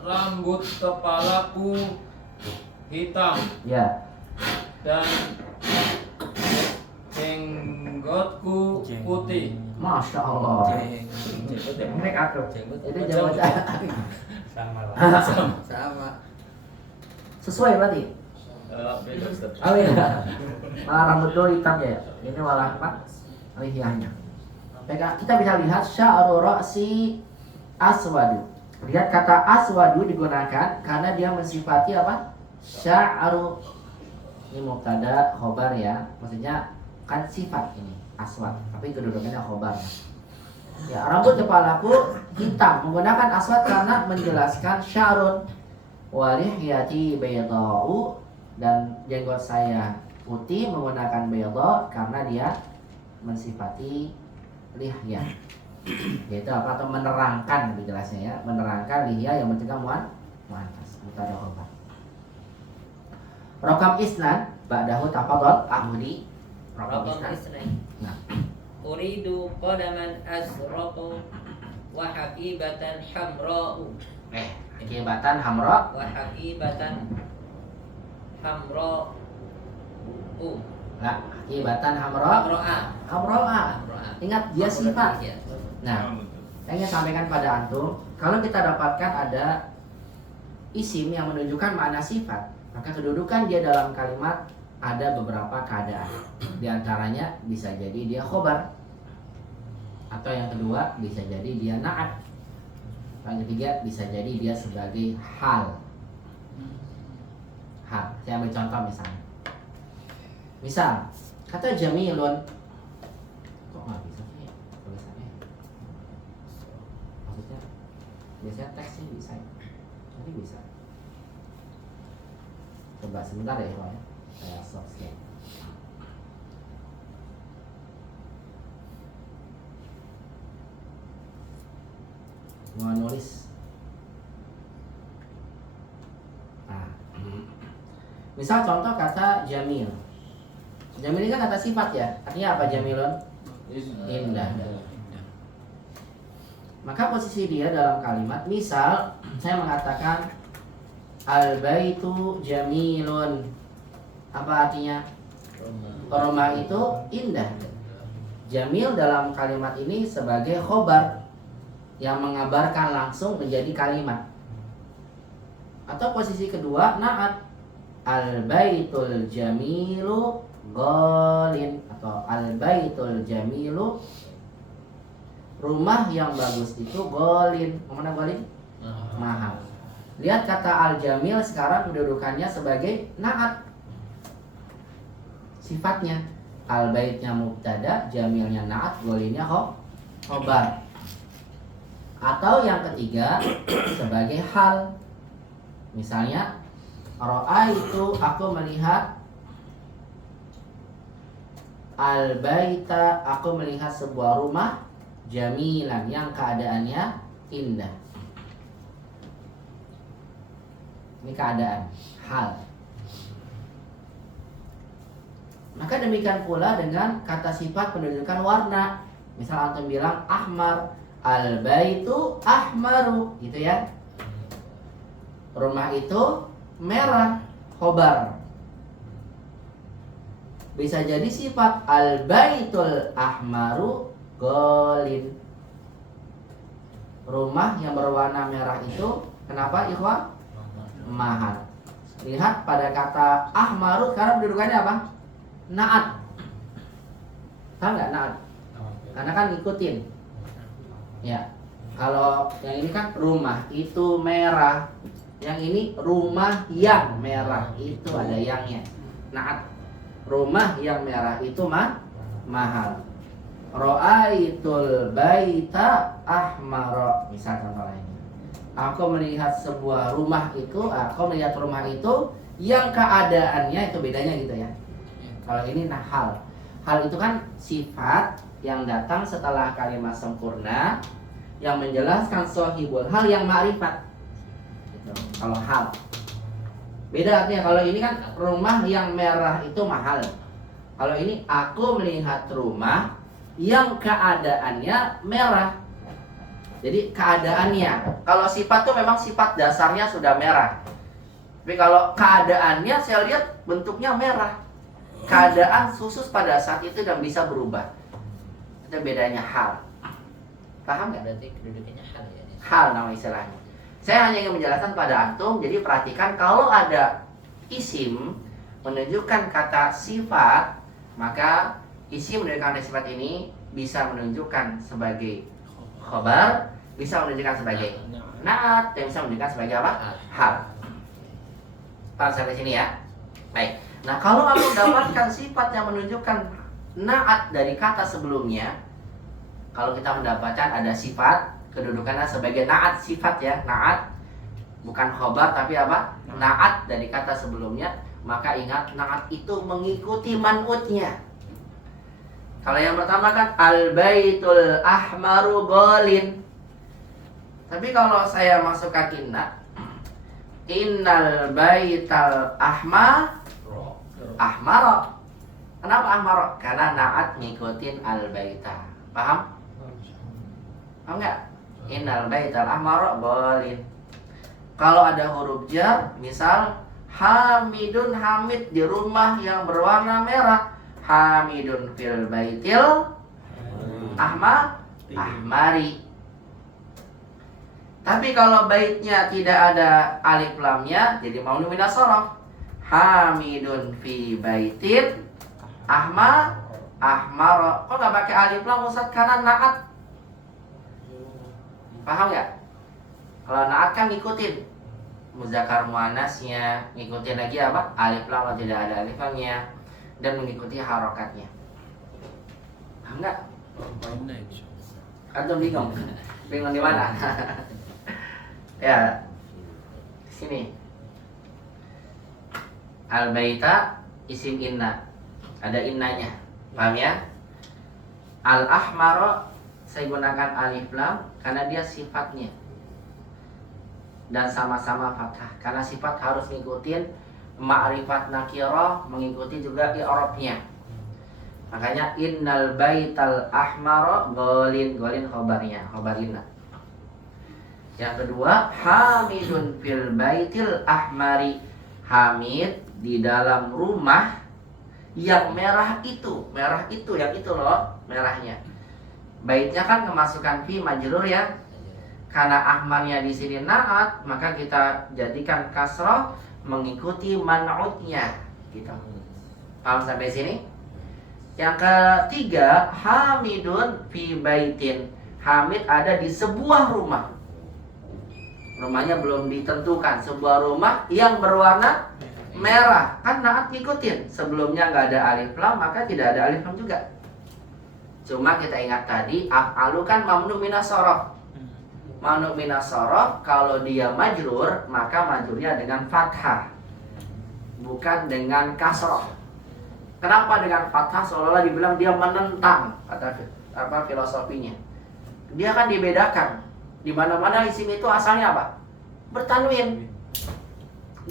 Rambut kepalaku hitam Ya. dan jenggotku putih. Masya Allah. Ini aku. Ini jawab Sama lah. Sama. sesuai berarti. Beda Ustaz. Oh iya. Malah rambut dulu hitam ya. Ini malah apa? Lihyahnya. Baik, kita bisa lihat sya'ru ra'si aswadu. Lihat kata aswadu digunakan karena dia mensifati apa? Sya'ru. Ini mubtada khobar ya. Maksudnya kan sifat ini aswad, tapi kedudukannya khobar. Ya, rambut kepalaku hitam menggunakan aswad karena menjelaskan sya'run. Walihyati baydha'u, dan jenggot saya putih menggunakan baydha karena dia mensifati lihyah. Yaitu apa? Atau menerangkan, lebih jelasnya ya, menerangkan lihyah yang berarti muannas, mubtada khobar. Raqam isnad ba'dahu tafadhol Ahmudi. Raqam isnad. Nah, Uridu qadaman azraqu wa haqibatan hamra'u. Hakibatan hamra. Wa haqibatan hamra'u. Nah, hakibatan hamra. Hamra'a. Hamra'a. Hamra'a. Ingat dia sifat. Ya. Nah, saya ingin sampaikan pada antum, kalau kita dapatkan ada isim yang menunjukkan makna sifat, maka kedudukan dia dalam kalimat ada beberapa keadaan. Di antaranya bisa jadi dia khobar, atau yang kedua bisa jadi dia na'at, yang ketiga bisa jadi dia sebagai hal. Saya ambil contoh misalnya. Misal, kata jamilun, Biasanya teksnya bisa ya. Nanti bisa. Coba sebentar ya Pak ya. Saya soft scan. Mau nulis. Nah, misal contoh kata jamil. Jamil ini kan kata sifat ya. Artinya apa jamilun? Indah. Maka posisi dia dalam kalimat, misal saya mengatakan al-baitu jamilun. Apa artinya? Rumah itu indah. Jamil dalam kalimat ini sebagai khobar yang mengabarkan langsung menjadi kalimat. Atau posisi kedua, na'at. Al-baitul jamilu golin. Atau al-baitul jamilu, rumah yang bagus itu golin. Mana golin? Mahal. Lihat kata al-jamil sekarang kedudukannya sebagai na'at. Sifatnya al-baitnya mubtada, jamilnya na'at, golinnya khobar. Atau yang ketiga sebagai hal. Misalnya ro'a itu aku melihat al-baita, aku melihat sebuah rumah jamilan yang keadaannya indah. Ini keadaan, hal. Maka demikian pula dengan kata sifat penunjukan warna. Misal antum bilang ahmar, al-baitu ahmaru, gitu ya. Rumah itu merah, khobar. Bisa jadi sifat al-baitul ahmaru golin. Rumah yang berwarna merah itu kenapa ikhwan? Mahal. Lihat pada kata ahmaru sekarang kedudukannya apa? Na'at. Tahu nggak na'at? Karena kan ngikutin. Ya. Kalau yang ini kan rumah itu merah. Yang ini rumah yang merah, itu ada yangnya. Na'at. Rumah yang merah itu mahal. Ra'aitul baita ahmara. Misal contoh lain. Aku melihat sebuah rumah itu, aku melihat rumah itu yang keadaannya itu bedanya gitu ya. Kalau ini hal. Hal itu kan sifat yang datang setelah kalimat sempurna yang menjelaskan sahibul hal yang ma'rifat. Gitu. Kalau hal. Beda artinya, kalau ini kan rumah yang merah itu mahal. Kalau ini aku melihat rumah yang keadaannya merah. Jadi keadaannya. Kalau sifat tuh memang sifat dasarnya sudah merah. Tapi kalau keadaannya saya lihat bentuknya merah. Keadaan khusus pada saat itu dan bisa berubah. Itu bedanya hal. Paham nggak? Berarti kedudukannya hal ya. Hal nama istilahnya. Saya hanya ingin menjelaskan pada antum. Jadi perhatikan kalau ada isim menunjukkan kata sifat, maka isim menunjukkan kata sifat ini bisa menunjukkan sebagai khobar, bisa menunjukkan sebagai na'at, dan bisa menunjukkan sebagai apa? Hal. Paham sampai sini ya? Baik. Nah, kalau aku dapatkan sifat yang menunjukkan na'at dari kata sebelumnya, kalau kita mendapatkan ada sifat, kedudukannya sebagai na'at, sifat ya, na'at, bukan khobar tapi apa? Na'at dari kata sebelumnya, maka ingat na'at itu mengikuti man'utnya. Kalau yang pertama kan al-baitul ahmaru golin. Tapi kalau saya masukkan inna, innal baital ahmara. Kenapa ahmara? Karena na'at ngikutin al-baita. Paham? Paham nggak? Innal baital ahmara golin. Kalau ada huruf jar, misal hamidun, hamid di rumah yang berwarna merah. Hamidun fil baitil ahmari. Tapi kalau baitnya tidak ada alif lamnya, jadi mamnu minas shorof. Hamidun fi baitil ahmara. Kok nggak pakai alif lam Ustaz? Karena na'at. Paham nggak? Kalau na'at kan ngikutin muzakkar muannasnya, ngikutin lagi apa? Alif lam atau tidak ada alif lamnya, dan mengikuti harokatnya. Paham nggak? Antum bingung? Bingung di mana? Ya, sini. Al-baita isim inna. Ada innanya. Paham ya? Al-ahmara saya gunakan alif lam karena dia sifatnya. Dan sama-sama fathah. Karena sifat harus ngikutin ma'rifat nakirah, mengikuti juga i'rabnya. Makanya innal baital ahmara golin khobarnya, khobar inna. Yang kedua, hamidun fil baitil ahmari. Hamid di dalam rumah yang merah itu yang itu loh, merahnya. Baitnya kan kemasukan fi majrur ya. Karena ahmarnya di sini na'at, maka kita jadikan kasrah mengikuti man'utnya gitu. Paham sampai sini? Yang ketiga, hamidun fi baitin. Hamid ada di sebuah rumah. Rumahnya belum ditentukan. Sebuah rumah yang berwarna merah. Kan naat ngikutin. Sebelumnya nggak ada alif lam, maka tidak ada alif lam juga. Cuma kita ingat tadi, af'alu kan mamnu minas shorof. Mamnu minas shorof, kalau dia majrur, maka majrurnya dengan fathah, bukan dengan kasroh. Kenapa dengan fathah? Seolah-olah dibilang dia menentang, kata filosofinya. Dia kan dibedakan. Di mana-mana isim itu asalnya apa? Bertanwin.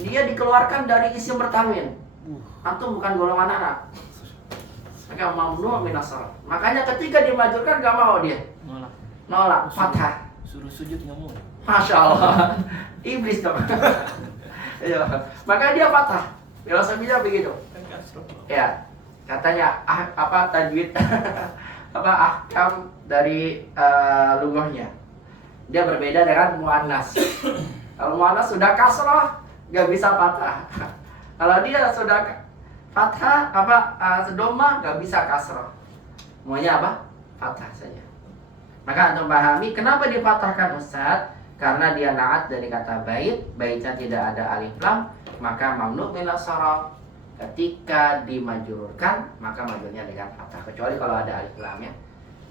Dia dikeluarkan dari isim bertanwin. Antum bukan golongan anak. Maka mamnu minas shorof. Makanya ketika dimajurkan gak mau dia. Nolak, fathah. Suruh sujud nggak mau. Masya Allah. Iblis dong. Ya. Maka dia fathah. Filosofinya begitu. Ya, katanya tajwid ahkam dari lughahnya. Dia berbeda dengan muannas. Kalau muannas sudah kasrah, nggak bisa fathah. Kalau dia sudah fathah dhamma, nggak bisa kasrah. Semuanya apa? Fathah saja. Maka antum pahami kenapa dipatahkan Ustaz? Karena dia naat dari kata bait, baitnya tidak ada alif lam, maka mamnu minas shorof. Ketika dimajrurkan, maka majrurnya dengan fathah. Kecuali kalau ada alif lam ya.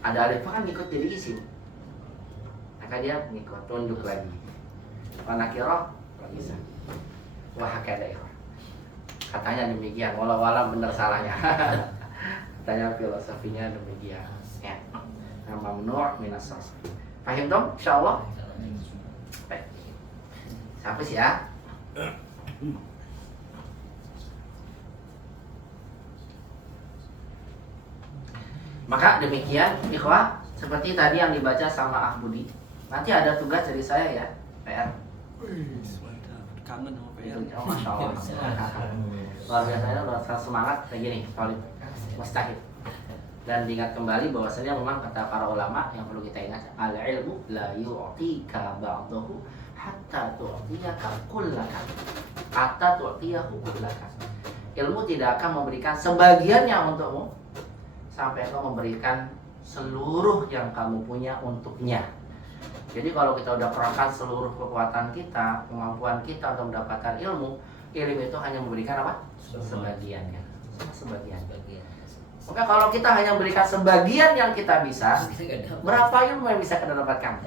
Ada alif lam kan ngikut jadi isim. Maka dia ngikut, tunduk lagi. Wanakirah, nggak bisa. Wah hakada ya. Katanya demikian, walau benar salahnya. Katanya filosofinya demikian. Ya. Mamnu' minas shorof. Paham dong? Insyaallah. Baik. Sampai sih ya. Maka demikian ikhwah, seperti tadi yang dibaca sama Budi. Nanti ada tugas dari saya ya, PR. Kangen sama PR. Oh, Masya Allah. Luar biasa ya, luar biasa semangat kayak gini, solid, mustahil. Dan diingat kembali bahwasanya memang kata para ulama yang perlu kita ingat, al-ilmu la yu'tika ba'dahu hatta tu'tiyaka kullaka. Hatta tu'tiyahu kullaka. Ilmu tidak akan memberikan sebagiannya untukmu sampai engkau memberikan seluruh yang kamu punya untuknya. Jadi kalau kita udah kerahkan seluruh kekuatan kita, kemampuan kita untuk mendapatkan ilmu itu hanya memberikan apa? Sebagian kan. Sebagian. Maka kalau kita hanya memberikan sebagian yang kita bisa, berapa ilmu yang bisa kita dapatkan?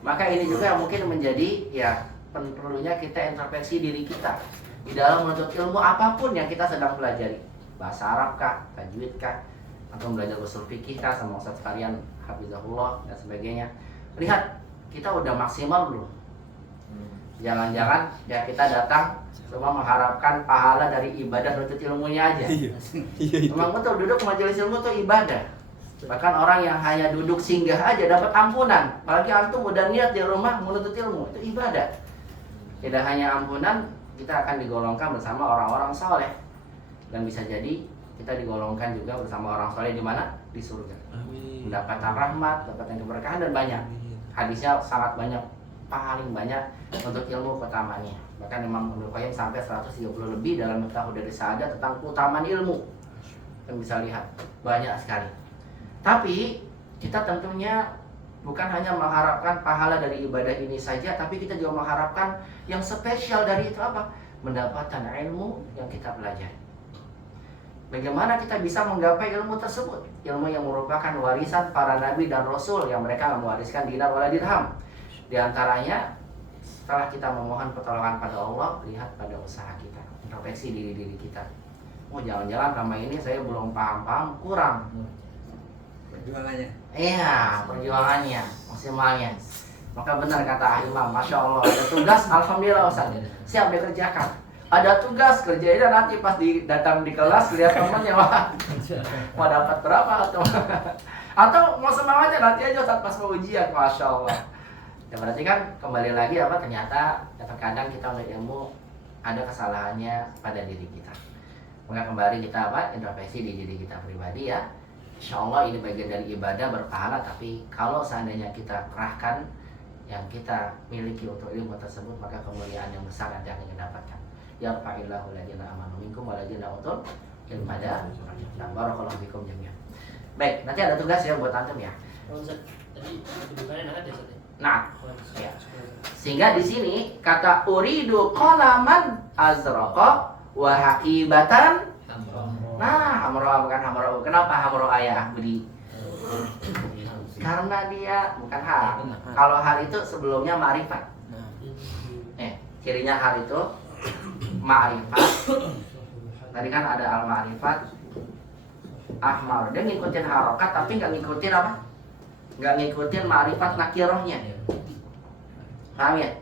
Maka ini juga yang mungkin menjadi ya perlunya kita introspeksi diri kita di dalam menuntut ilmu apapun yang kita sedang pelajari. Bahasa Arab kah, tajwid kah, atau belajar usul fikih kah sama ustaz sekalian, hafizahullah dan sebagainya. Lihat, kita udah maksimal belum? Jangan-jangan ya kita datang cuma mengharapkan pahala dari ibadah menuntut ilmunya aja. Memang betul duduk majelis ilmu itu ibadah. Bahkan orang yang hanya duduk singgah aja dapat ampunan. Apalagi antum udah niat di rumah menuntut ilmu, itu ibadah. Tidak hanya ampunan, kita akan digolongkan bersama orang-orang soleh. Dan bisa jadi kita digolongkan juga bersama orang soleh di mana? Di surga. Mendapatkan rahmat, mendapatkan keberkahan dan banyak. Hadisnya sangat banyak, paling banyak untuk ilmu keutamanya. Bahkan Imam Ibnu Qayyim sampai 130 lebih dalam Miftahul Dari Sa'adah tentang keutamaan ilmu. Kita bisa lihat banyak sekali. Tapi kita tentunya bukan hanya mengharapkan pahala dari ibadah ini saja, tapi kita juga mengharapkan yang spesial dari itu apa? Mendapatkan ilmu yang kita pelajari. Bagaimana kita bisa menggapai ilmu tersebut? Ilmu yang merupakan warisan para nabi dan rasul yang mereka mewariskan dinar wala dirham. Di antaranya Setelah kita memohon pertolongan pada Allah, lihat pada usaha kita, introspeksi diri kita. Oh, jalan-jalan selama ini saya belum paham, kurang. Perjuangannya. Iya, perjuangannya, maksimalnya. Maka benar kata Imam, Masya Allah, ada tugas, Alhamdulillah Ustaz, siap dikerjakan. Ada tugas, kerjain dan nanti pas datang di kelas, lihat temannya, wah, mau dapat berapa atau mau semangatnya nanti aja Ustaz pas mau ujian, Masya Allah. Ya berarti kan kembali lagi ternyata terkadang kita untuk ilmu ada kesalahannya pada diri kita. Maka kembali kita introspeksi di diri kita pribadi ya. Insya Allah ini bagian dari ibadah berpahala. Tapi kalau seandainya kita kerahkan yang kita miliki untuk ilmu tersebut, maka kemuliaan yang besar nanti akan kita dapatkan. Yarfa'illahu ladina amanu minkum waladina utul ilmada. Dan barakallahu fikum jami'an. Baik, nanti ada tugas ya buat antum ya. Tadi kedudukannya naat ya Ustaz? Nah, ya. Sehingga di sini kata uridu qalaman azraqa wa hakibatan. Nah, hamroa bukan hamroa. Kenapa hamroa ya beri? Karena dia bukan hal. Kalau hal itu sebelumnya ma'rifat. Cirinya hal itu ma'rifat. Tadi kan ada al-ma'rifat ahmar. Dia ngikutin harokat tapi nggak ngikutin apa? Nggak ngikutin ma'rifat nakirohnya. Paham ya?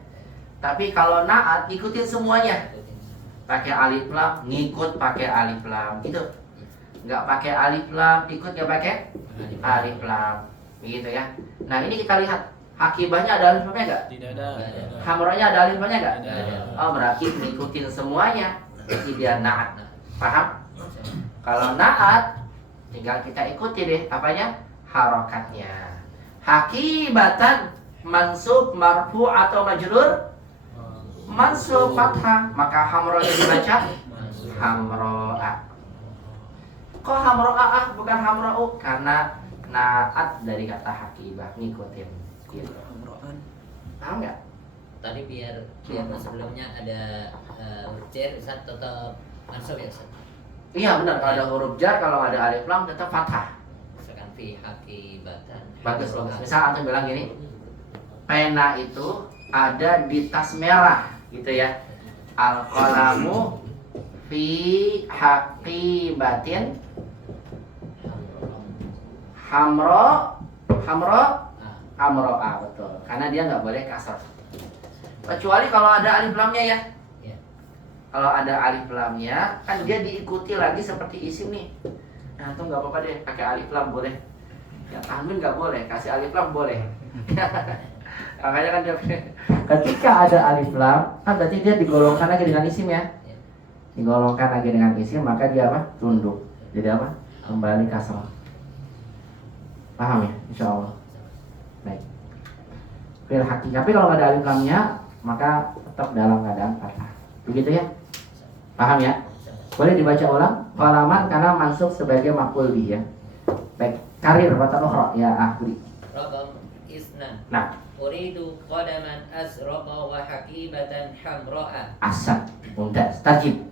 Tapi kalau na'at ngikutin semuanya. Pakai alif lam, ngikut pakai alif lam. Gitu. Nggak pakai alif lam, ikut nggak pakai alif lam. Begitu ya. Nah, ini kita lihat akibahnya ada alif lamnya nggak? Tidak ada. Hamronya ada alif lamnya nggak? Oh, berarti ngikutin semuanya. Jadi dia na'at. Paham? Kalau na'at tinggal kita ikuti deh apanya? Harokatnya. Hakibatan mansub, marfu atau majrur? Mansub fathah, maka hamro'nya dibaca hamro'a. Kok hamro'a bukan hamro'u? Karena na'at dari kata hakibah, ngikutin gitu. Paham nggak? Tadi biar sebelumnya ada huruf jar Ustaz tetap mansub ya Ustaz? Iya benar, kalau ada huruf jar, kalau ada alif lam tetap fathah. Misalkan fi hakibatan. Bagus. Misal antum bilang gini, pena itu ada di tas merah gitu ya. Al-qalamu fi haqibatin hamro'a, betul. Karena dia nggak boleh kasar. Kecuali kalau ada alif lamnya ya. Kalau ada alif lamnya, kan dia diikuti lagi seperti isim nih. Nah, itu nggak apa-apa deh, pakai alif lam boleh. Yang tanwin nggak boleh, kasih alif lam boleh. Makanya kan dia ketika ada alif lam, kan berarti dia digolongkan lagi dengan isim ya. Digolongkan lagi dengan isim, maka dia apa? Tunduk. Jadi apa? Kembali kasrah. Paham ya? Insyaallah. Baik. Fil haqi. Tapi kalau nggak ada alif lamnya, maka tetap dalam keadaan fathah. Begitu ya? Paham ya? Boleh dibaca ulang? Qalaman karena mansub sebagai maf'ul bih ya. Baik. Karir kata ukhra ya akhri. Raqam isnan. Nah, Uridu qadaman azraqa wa hakibatan hamra'a. asad. Mumtaz. Tarjib.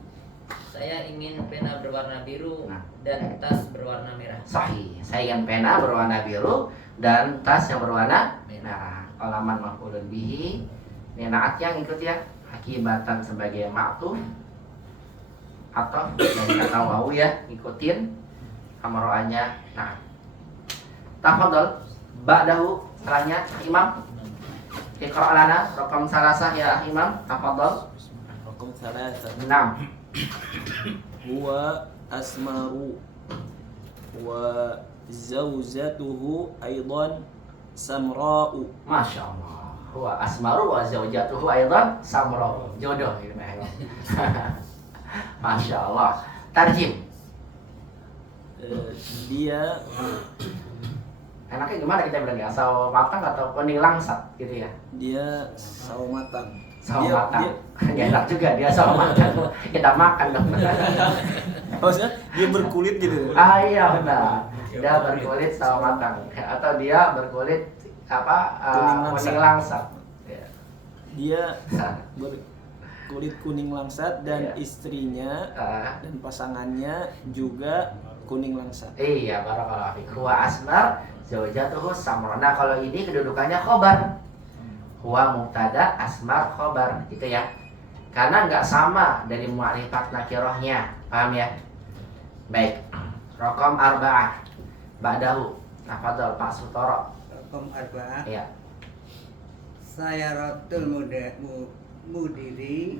Saya ingin pena berwarna biru Nah. dan tas berwarna merah. Sahih. Saya ingin pena berwarna biru dan tas yang berwarna merah. Qalaman maf'ulun bihi. Ini naat yang ikut ya. Hakibatan sebagai ma'tuf atau dari kata wawu ya, ngikutin hamro'anya. Nah, tafadhol ba'dahu setelahnya Imam. Iqra' lana raqam salasah ya Imam, tafadhol. Raqam salasah. 6. Huwa asmaru wa zawjatuhu aidan samra'u. Masya Allah. Huwa asmaru wa zawjatuhu aidan samra. Jodoh ini. Masya Allah. Tarjim. Dia Enaknya gimana kita bilang ya? Sawo matang atau kuning langsat gitu ya? dia sawo matang. Sawo Dia- matang. Ya, enak juga dia sawo matang. Kita makan dong. Maksudnya dia berkulit gitu. Ah iya benar. Dia berkulit sawo matang atau dia berkulit apa? Kuning langsat. Ya. Dia berkulit kuning langsat dan Iya. istrinya Ah, dan pasangannya juga kuning langsat. iya barakallahu fiik. Huwa asmar zaujatuhu samra. Nah, kalau ini kedudukannya khobar. huwa mubtada asmar khobar gitu ya. Karena nggak sama dari ma'rifat nakirohnya, paham ya? Baik. Raqam arba'ah ba'dahu. Tafadhol Pak Sutoro. Raqam arba'ah. Iya. Sayaratul mudiri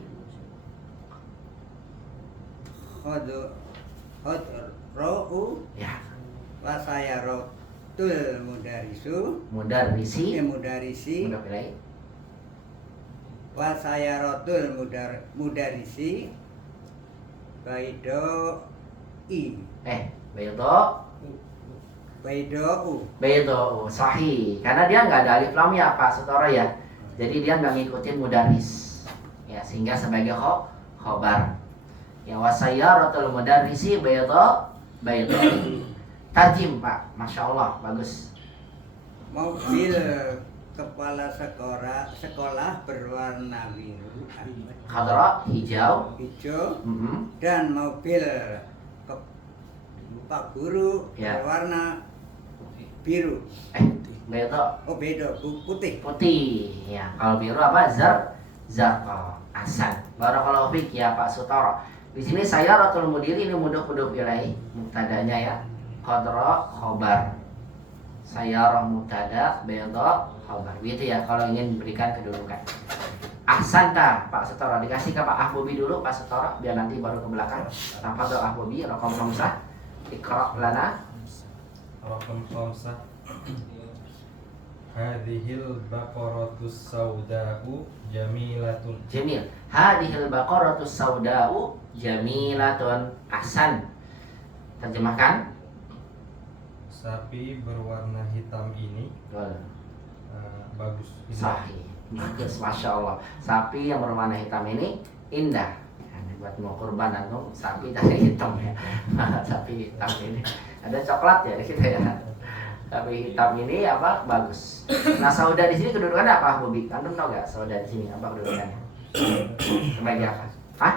khodra'u Ya. wa sayaratul mudarisi Mudarrisi. mudarisi Mudah pilih. wa sayaratul mudarisi baidoi Baydo. baidou Sahih. Karena dia nggak ada alif lam ya Pak Sutoro ya. Jadi dia nggak ngikutin mudaris. Ya, sehingga sebagai khobar. Ya wasayyaratul mudarrisi baydo. Tarjim Pak. Masya Allah, bagus. mobil kepala sekolah berwarna biru Khadra hijau. hijau Mm-mm. dan mobil Pak Guru Ya. berwarna biru. Baydo Oh beda, putih. putih. Ya, kalau biru apa? Zarqal. Ahsan. Barakallahu fiik ya Pak Sutoro. Di sini saya ratul mudiri ini mudhof ilaih mubtadanya ya. Khadra khobar. Sayyarah mubtada, bayda khobar. Begitu ya kalau ingin berikan kedudukan. Ahsanta Pak Sutoro, dikasih ke Pak Ahbobi dulu Pak Sutoro biar nanti baru ke belakang. Tafadhol Ahbobi raqam 5. Iqra lana. Raqam 5. Hadhil baqaratus sauda'u jamilatun. Jamil. Hadhil baqaratus sauda'u jamilatun. Ahsan. Terjemahkan. Sapi berwarna hitam ini bagus. Sahih. Bagus, Masya Allah. Sapi yang berwarna hitam ini indah. Ini buat mau kurban antum sapi dari hitam ya. Sapi hitam ini ada coklat ya kita ya. Sapi hitam ini apa bagus. Nah sauda di sini kedudukannya apa Bobi? Antum tahu gak sauda di sini apa kedudukannya? Sebagai apa? Hah?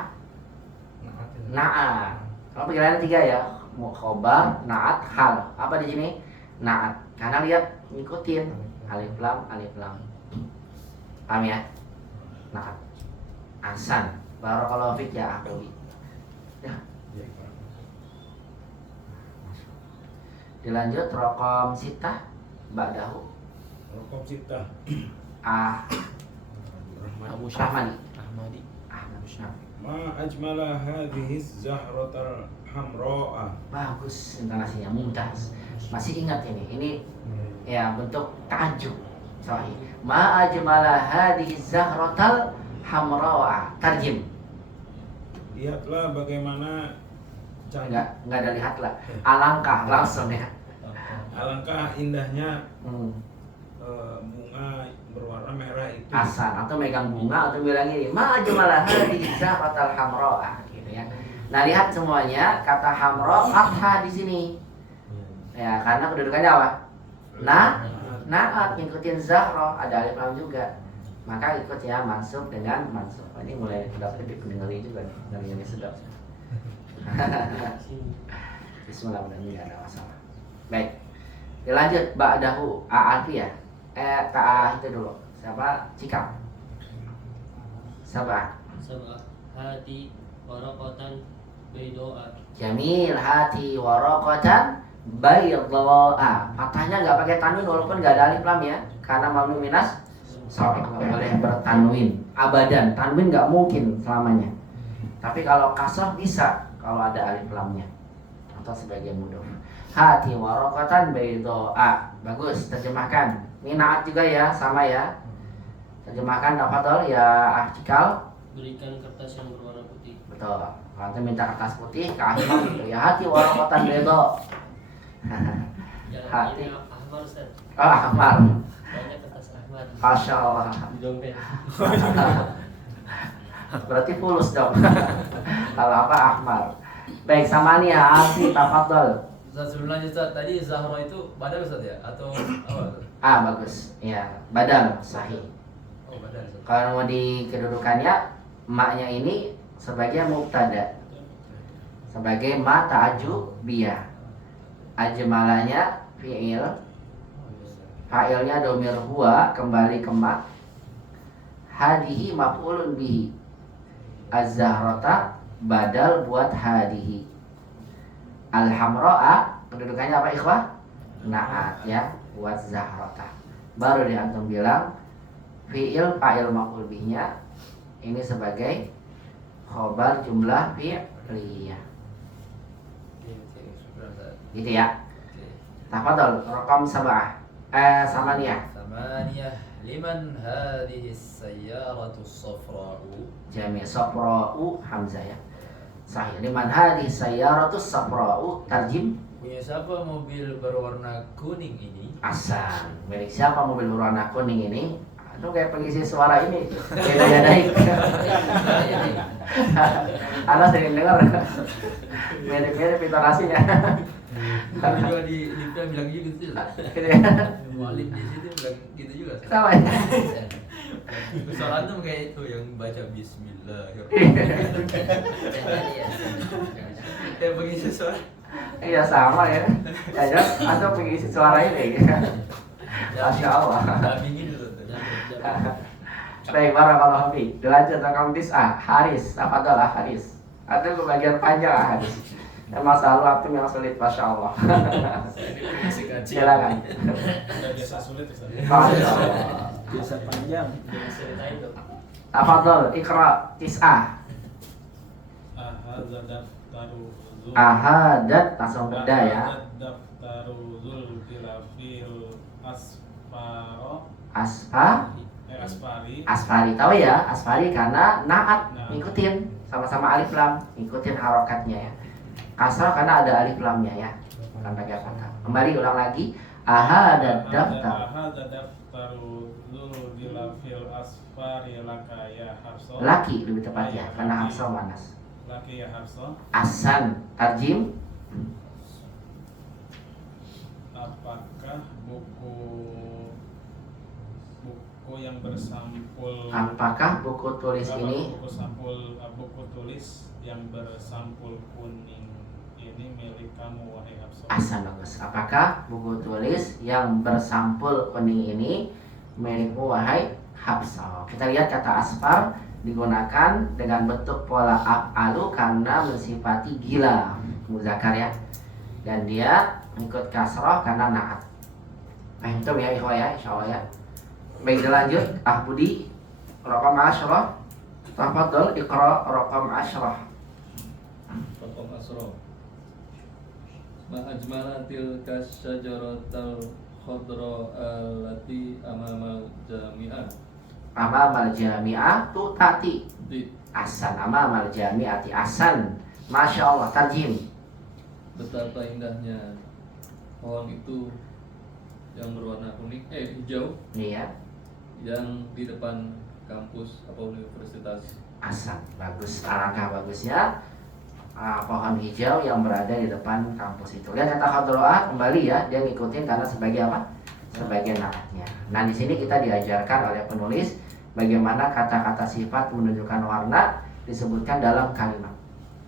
Naat. Kalau pikirannya 3 ya. Khobar, naat, hal. Apa di sini? Naat. Karena lihat ngikutin alif lam. Paham ya? Naat. Ahsan. Barakallahu fiik ya Ahli. Ya. Dilanjut raqam 6 ba'dahu. Raqam 6. Rahmadi. Ahmadi. Ma ajmala hadhihi zahratal hamra'a. Bagus intonasinya, mumtaz. Masih ingat ini? Ini ya bentuk takjub. Sahih. Ma ajmala hadhihi zahratal hamra'a. Tarjim. Lihatlah bagaimana cantik, Enggak ada lihat lah. Alangkah langsung ya. alangkah indahnya Hmm. bunga berwarna merah itu. Asan atau megang bunga atau bilang ini ma ajmala hadhihi zahratal hamra'a gitu ya. Nah, lihat semuanya kata hamra fathah di sini. Ya, karena kedudukannya apa? Naat ngikutin zahra, ada alif lam juga. Maka ikut ya mansub dengan mansub. Ini mulai sedap ngeri juga nih, ngeri sedap. Bismillah, mudah-mudahan tidak ada masalah. Baik. Dilanjut ba'dahu Alfi ya. Itu dulu. Siapa? Cikam. Sabah. hati waraqatan baydoa. Jamil hati waraqatan baydoa. Fathahnya nggak pakai tanwin walaupun nggak ada alif lam ya. Karena mamnu minas sorry, nggak boleh bertanwin. Abadan, tanwin nggak mungkin selamanya. Tapi kalau kasrah bisa kalau ada alif lamnya atau sebagian mudhof. Hati waraqatan baydoa. Bagus, terjemahkan. Ini naat juga ya, sama ya. Terjemahkan tafadhol ya Cikal. Berikan kertas yang berwarna putih. Betul. Kalau kita minta kertas putih ke Ahmad gitu ya. Hati waraqatan baydo. Jangan Hati. ini Ahmad Ustaz. Oh, Ahmad. Banyak kertas Ahmad. Masya Allah. Di dompet. Berarti fulus dong. Kalau apa Ahmad. Baik, sama nih ya Alfi tafadhol. Ustaz sebelum lanjut Ustaz, tadi Zahra itu badal Ustaz ya? Atau apa Ustaz? Bagus. Ya, badal sahih. Oh badal Ustaz. Kalau mau di kedudukannya maknya ini sebagai mubtada. Sebagai ma ta'ajubiyah. Ajmalanya fi'il. Fa'ilnya domir huwa kembali ke ma. Hadihi maf'ulun bihi. Az-zahrata badal buat hadihi. Al-hamra'a kedudukannya apa ikhwah? Na'at ya, buat zahrata. Baru diantum bilang fi'il fa'il maf'ul bihnya ini sebagai khobar jumlah fi'liyah. Gitu ya. Tafadhol, raqam sab'ah. Samaniyah. Samaniyah. Liman hadhihi sayyaratu safra'u? Jami' safra'u hamzah ya. Sahih. Liman hadhihi sayyaratu safra'u? Tarjim. Punya siapa mobil berwarna kuning ini? Asan. Milik siapa mobil berwarna kuning ini? Aduh kayak pengisi suara ini. Beda-bedain. Anda sering dengar. Mirip-mirip intonasinya. Tapi juga di film bilang gitu juga. Gitu ya. Walid di situ bilang gitu juga. Sama ya. Suara tuh kayak itu yang baca Bismillahirrahmanirrahim. Kayak pengisi suara. Iya sama ya. Ya atau pengisi suara ini. Masya Allah. Dampingin dulu tuh. Baik, barakallahu fiik. Dilanjut raqam 9. Haris, tafadhol Haris. Atau kebagian panjang Haris. Masa lalu aktif yang sulit, Masya Allah. Silakan. Udah biasa sulit Ustaz. Masya Allah. Biasa panjang. Tafadhol, Iqra 9. Ahadza daftaru zul. Ahadat langsung beda ya. Ahadza daftaru zul fil asfaro. Asfari. Asfari tahu ya, Asfari karena naat ngikutin sama-sama alif lam, ngikutin harokatnya ya. Kasrah karena ada alif lamnya ya. Bukan pakai fathah. Kembali ulang lagi. Ahadad daftar. Ahadza daftaru zul fil asfari laka ya Hafsa. Laki lebih tepatnya karena Hafsa manas. Laki ya Hafsa. Asan tarjim. Apakah buku yang bersampul Apakah buku tulis ini buku tulis yang bersampul kuning ini milik kamu wahai Hafsa? Asan bagus. Apakah buku tulis yang bersampul kuning ini milikmu wahai Hafsa? Kita lihat kata asfar digunakan dengan bentuk pola af'alu karena mensifati gila muzakkar ya. Dan dia ikut kasrah karena na'at. Itu ya ikhwah ya, insyaallah ya. Baik, lanjut. Budi raqam 10. Tafadhol Iqra raqam 10. Raqam 10. Ma ajmala tilka syajaratal khadra allati amamal jami'ah. Amamal jami'ah tu tati. Di Asan amamal jami'ati asan. Masya Allah tarjim. betapa indahnya pohon itu yang berwarna kuning hijau Iya. yang di depan kampus atau universitas. Asan bagus, alangkah bagusnya pohon hijau yang berada di depan kampus itu. Lihat kata khadroa kembali ya, dia ngikutin karena sebagai apa? Sebagai naatnya. Nah di sini kita diajarkan oleh penulis bagaimana kata-kata sifat menunjukkan warna disebutkan dalam kalimat.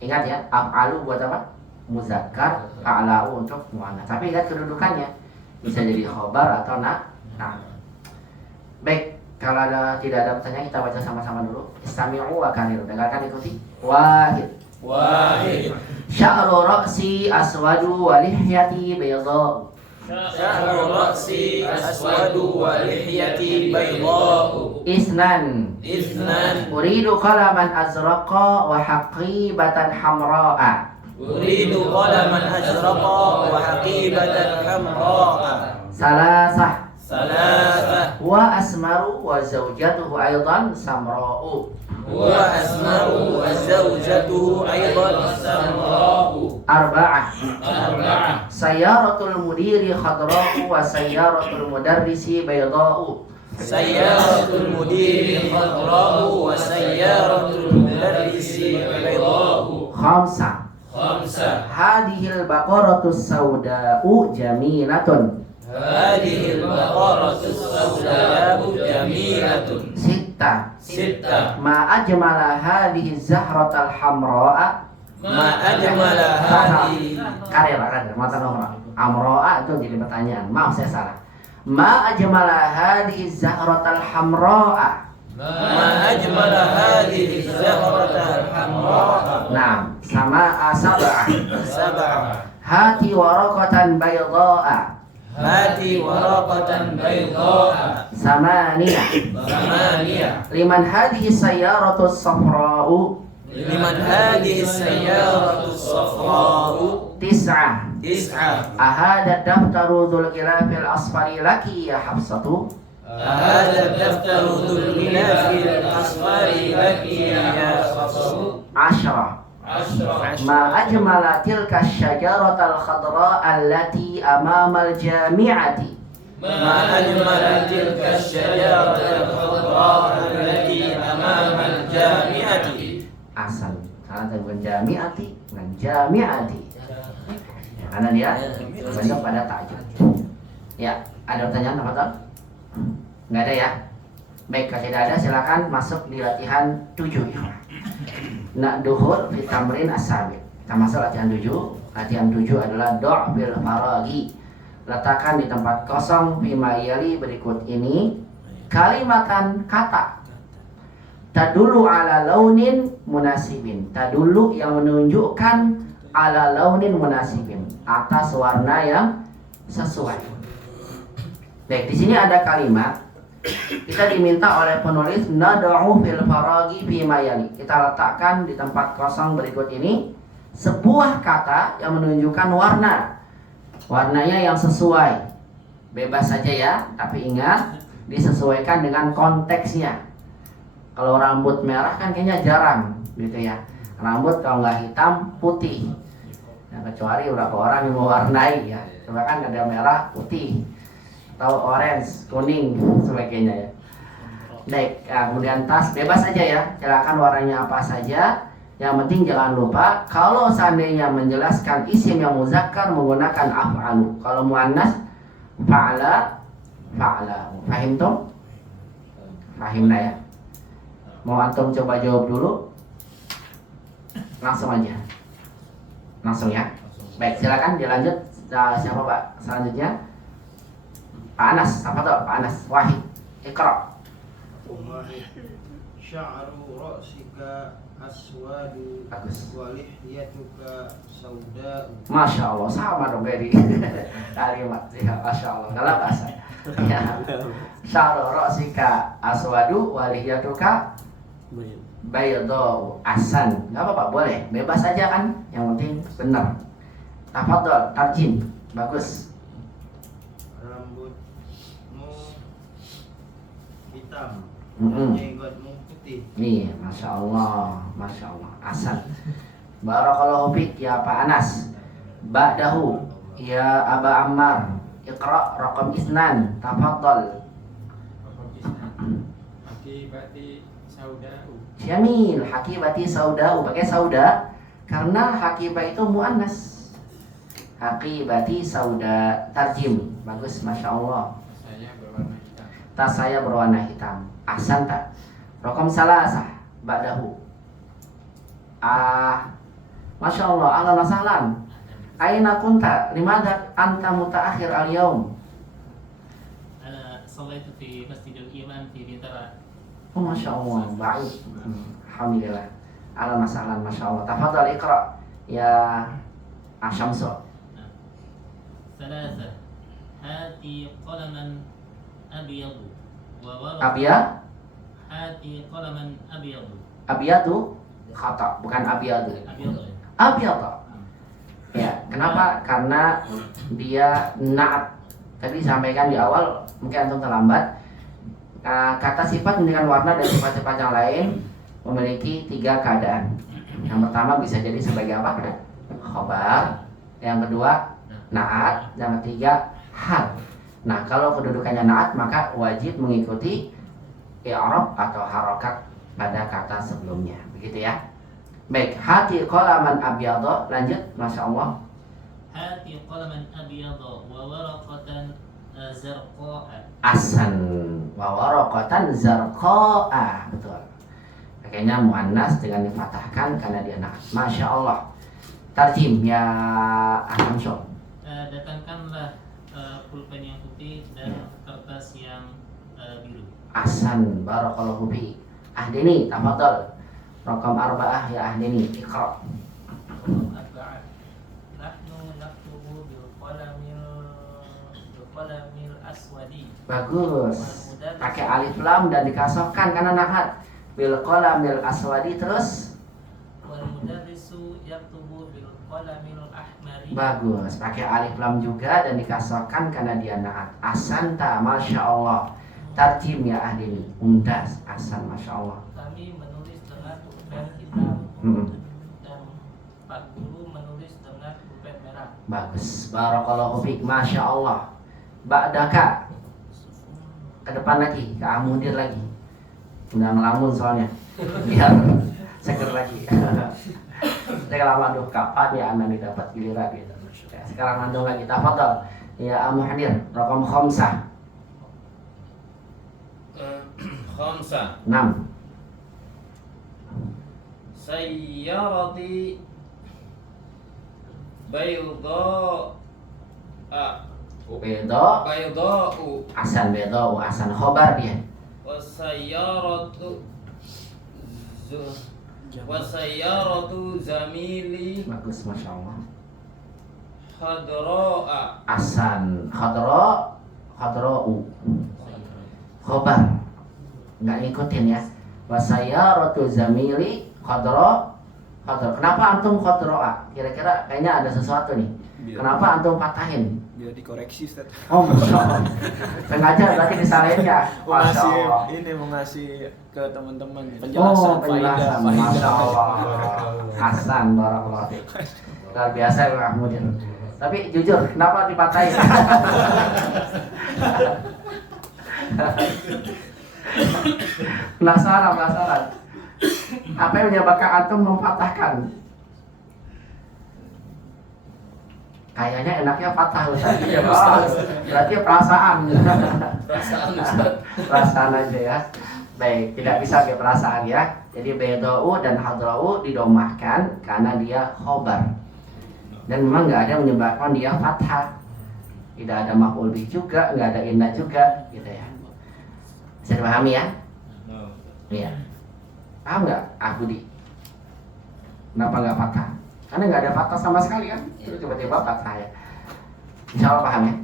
Ingat ya, af'alu buat apa? Muzakkar, a'la'u untuk muannas. Tapi lihat kedudukannya, bisa jadi khobar atau nah. Baik, kalau tidak ada pertanyaan kita baca sama-sama dulu. Istami'u wa kaniru. Dengarkan, ikuti. Wahid. Sya'ru ra'si aswadu wa lihyati bayda. Sya'ru ra'si aswadu wa lihyati bayda'u. Isnan. Uridu qalaman azraqa wa haqibatan hamra'a. Uridu qalaman azraqa wa haqibatan hamra'a. Salasah. Wa asmaru wa zawjatuhu aydan samra'u. asmaru wa zawjatuhu aydan samra'u. Arba'ah. Sayyaratul mudiri khadra'u wa sayyaratul mudarrisi bayda'u. Sayyaratul mudiri khadra'u wa sayyaratul mudarrisi bayda'u. Khamsah. Hadhil baqaratus sauda'u jamilatun. Hadhil baqaratus sauda'u jamilatun. Sittah. Ma ajmala hadhihi zahratal hamra'a. Ma ajmala hadhihi. Karir, mata nomor. Amra'a itu jadi pertanyaan. Maaf saya salah. Ma ajmala hadhihi zahratal hamra'a. Ma ajmala hadhihi zahratal hamra. Nah, sama sab'ah. Sab'ah. Hati waraqatan bayda'a. Hati waraqatan bayda'a. Samaniyah. Samaniyah. Liman hadhihi sayyaratu safra'u. Liman hadhihi sayyaratu safra'u. Tis'ah. Tis'ah. Ahada daftaru dhul khilafil asfari laki ya Hafsatu. Hadha daftaru dhul khilafil asfari laki ya Hafsatu. Ashra. Ma ajmala tilka syajaratal khadra allati amamal jami'ati. Ma ajmala tilka syajaratal khadra allati amamal jami'ati. Asal salah bukan jami'ati, bukan jami'ati. Karena dia berbentuk pada ta'jud. Ya, ada pertanyaan apa tuh? Nggak ada ya? Baik, kalau tidak ada silakan masuk di latihan 7 ya. Nak duhur fi tamrin as-sabi. Kita masuk latihan 7. Latihan 7 adalah do' bil faragi. Letakkan di tempat kosong bima yali berikut ini kalimatan kata. Tadulu ala launin munasibin. Tadulu yang menunjukkan ala launin munasibin, atas warna yang sesuai. Baik, di sini ada kalimat. Kita diminta oleh penulis nad'u fil faragi fi mayali. Kita letakkan di tempat kosong berikut ini sebuah kata yang menunjukkan warna. Warnanya yang sesuai. Bebas saja ya, tapi ingat disesuaikan dengan konteksnya. Kalau rambut merah kan kayaknya jarang gitu ya. Rambut kalau nggak hitam putih. Nah, kecuali beberapa orang yang mewarnai ya. Coba kan ada merah putih atau orange, kuning, sebagainya ya. Baik, kemudian tas bebas saja ya, silakan warnanya apa saja. Yang penting jangan lupa kalau seandainya menjelaskan isim yang muzakkar menggunakan af'alu. Kalau muannas fa'ala, fa'ala. Fahim tuh? Fahimna ya. Mau antum coba jawab dulu? Langsung aja. Langsung ya. Baik, silakan dilanjut. Siapa Pak selanjutnya? Pak Anas, apa tuh? Pak Anas, Wahid, Iqra. Sya'ru ra'sika aswadu Bagus. wa lihyatuka sauda'u. Masya Allah, sama dong Beri. Kalimat, ya, Masya Allah, dalam bahasa. Ya. Sya'ru ra'sika aswadu wa lihyatuka baydau asan. Gak apa-apa, boleh, bebas aja kan. Yang penting benar. Tafadhol, tarjim, bagus. Rambutmu hitam, Mm-mm. jenggotmu putih. Iya, Masya Allah, Masya Allah, asan. Barakallahu fiik ya Pak Anas. Ba'dahu ya Aba Ammar. Iqra raqam isnan, tafadhol. Akibati saudau. Jamil, hakibati saudau. Pakai sauda karena hakibah itu muannas. Hakibati sauda, tarjim. Bagus, Masya Allah. Saya berwarna hitam. Tas saya berwarna hitam. Ahsan tak? Raqam salasah ba'dahu. Masya Allah, ahlan wa sahlan. Aina kunta? Limadha anta mutaakhir al-yaum? أنا صليت في مسجد الإمام في بنترا. Oh, Masya Allah, baik. Alhamdulillah. Ahlan wa sahlan, Masya Allah. Tafadhal iqra ya Asyamsu. ثلاثة هاتي قلما أبيض وورق. Abia, هاتي قلما أبيض. abiyatu khata, bukan abiyadu. أبيض. Abiyadu. Ya, kenapa? Karena dia naat. Tadi disampaikan di awal, mungkin antum terlambat. Kata sifat menunjukkan warna dan sifat-sifat yang lain memiliki 3 keadaan. Yang pertama bisa jadi sebagai apa? Khobar. Yang kedua naat. Yang ketiga hal. Nah, kalau kedudukannya naat maka wajib mengikuti i'rab atau harokat pada kata sebelumnya. Begitu ya. Baik, hati qalaman abyadha, lanjut, Masya Allah. هاتي قلما أبيض وورقة زرقاء. Asan wa waraqatan zarqa'a, betul. Pakainya muannas dengan difatahkan karena dia naat. Masya Allah. Tarjim ya Ahmad Syok. Datangkanlah pulpen yang putih dan kertas yang biru. Ahsan, barakallahu fi. Ahdini, tafadhal. Raqam 4 ya Ahdini, iqra. أربعة نحن نكتب بالقلم الأسود. Bagus. Pakai alif lam dan dikasrohkan karena nahat. Bil qalamil aswadi terus. والمدرس يكتب بالقلم الأحمر. Bagus. Pakai alif lam juga dan dikasrohkan karena dia nahat. Ahsanta, masya Allah. Tarjim ya Ahdini. Mumtaz. Ahsan, masya Allah. Kami menulis dengan pulpen hitam dan Pak Guru menulis dengan pulpen merah. Bagus. Barakallahu fiik. Masya Allah. Ba'daka. Ke depan lagi, ke Amudir lagi. Udah ngelamun soalnya. Biar seger lagi. Saya lama aduh kapan ya anak dapat giliran gitu. Ya, sekarang andong lagi. Tafadhal. Ya Amudir, raqam khamsah. Khamsah 6. Sayyarati Bayda Bedo. Bayda'u Ahsan bedo. Ahsan khobar dia. Wasayyaratu Wasayyaratu zamili Bagus, masya Allah. hadra'a Ahsan khadra'u. Khobar. Nggak ngikutin ya. Wasayyaratu zamili khadra. Kenapa antum khadra'a? Kira-kira kayaknya ada sesuatu nih. Kenapa antum patahin? Biar dikoreksi Ustaz. Oh, masya Allah. Sengaja berarti disalahin ya. Masya Allah. Ini mau ngasih ke teman-teman Oh, penjelasan penjelasan. Masya Allah. Hasan, barakallahu fiik. Luar biasa ya Mahmudin. Tapi jujur, kenapa dipatahin? Penasaran. Apa yang menyebabkan antum mematahkan? Kayaknya enaknya patah Ustaz. Oh, berarti perasaan. Perasaan aja ya. Baik, tidak bisa pakai perasaan ya. Jadi bedou dan hadra'u didomahkan karena dia khobar. Dan memang nggak ada yang menyebabkan dia fathah. Tidak ada maf'ul bih juga, nggak ada inna juga, gitu ya. Bisa dipahami ya? Iya. Paham nggak, Budi? Kenapa nggak fathah? Karena nggak ada fathah sama sekali kan? Terus tiba-tiba fathah ya. Insya Allah paham ya?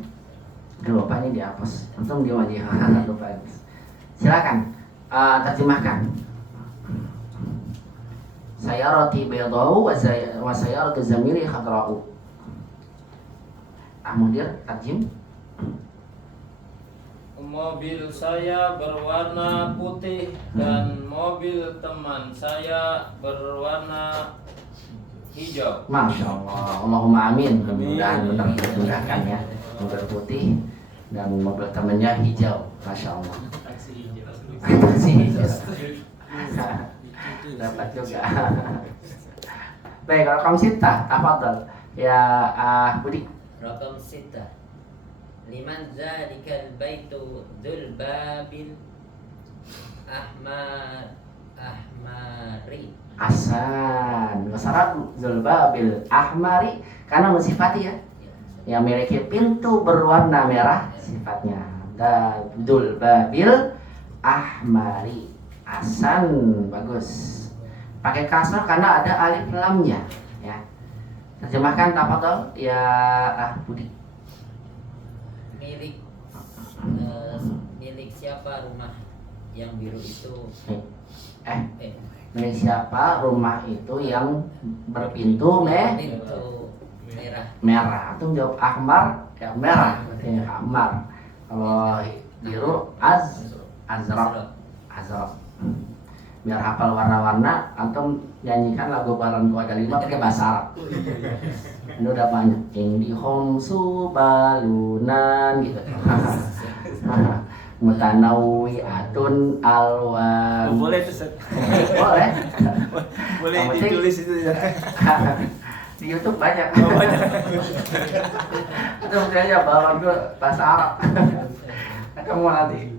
Lupa ini dihapus. Untung dia aja. Lupa. Silakan terjemahkan. Saya roti bedau wa saya roti zamili khadra'u. Mudir terjem. Mobil saya berwarna putih dan mobil teman saya berwarna hijau. Masya Allah. Allahumma amin. Mudah-mudahan benar dimudahkan ya. Mobil putih dan mobil temannya hijau. Masya Allah. Taksi hijau. Dapat juga. Baik, kalau kamu sita, tafadhal. Ya, Budi. Raqam 6. Liman zalikal baitu dzul babil ahmari. Ahsan. Wasyarat Zulbabil ahmari karena mensifati ya. Yang memiliki pintu berwarna merah sifatnya. Dzulbabil ahmari. Ahsan, bagus. Pakai kasrah karena ada alif lamnya ya. Terjemahkan tafadhal ya Budi. Milik siapa rumah yang biru itu? Milik siapa rumah itu yang berpintu Pintu merah. merah? Antum jawab ahmar ya merah berarti ahmar. Kalau biru azraq. Biar hafal warna-warna, antum nyanyikan lagu Baran Tua ada 5 pakai bahasa Arab. Ini udah banyak. Indi homsu balunan gitu. Mutanawi atun alwan. Boleh tuh Ustaz. Boleh. Boleh Yang penting- ditulis itu ya. Di YouTube banyak. Banyak. Itu aja Baran Tua bahasa Arab. Kamu nanti.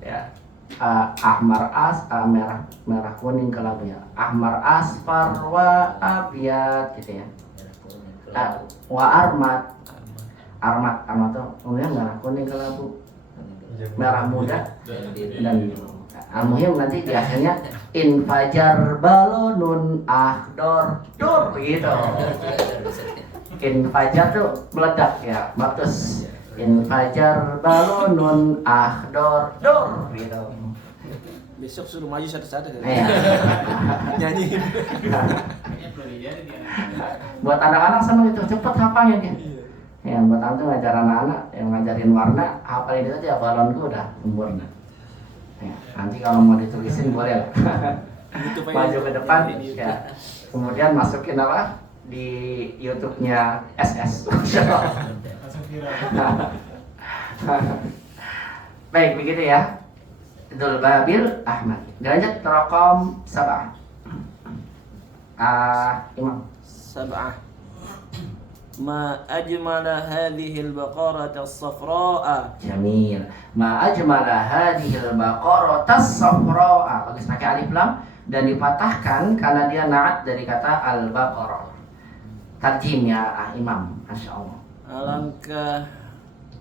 Ya. Ahmar merah kuning kelabunya. Ahmar asfar wa abyad gitu ya. Wa armat tuh umumnya merah kuning kelabu. merah muda dan al-muhim nanti di akhirnya infajar balonun akhdor dur gitu. Infajar tuh meledak ya, bagus. Infajar balonun akhdor dur gitu. Besok suruh maju satu-satu. Iya. Nyanyi. Kayaknya perlu dijadi dia. Buat anak-anak seneng itu, cepet hafalnya dia. Ya, buat aku ngajar anak-anak yang ngajarin warna, hafalin itu aja balonku udah sempurna. Ya, nanti kalau mau ditulisin boleh lah. Maju ke depan ya. Kemudian masukin apa di YouTube-nya SS. Langsung viral. Baik begitu ya. Dzul Babil Ahmad. Derajat raqam 7. Imam. 7. Ma ajmala hadhihi al-baqarah as-safra'a. Jamil. Ma ajmala hadhil baqaratas safra'a. Bagus pakai alif lam dan dipatahkan karena dia naat dari kata al-baqarah. Tarjim ya Imam. Masya Allah. Alangkah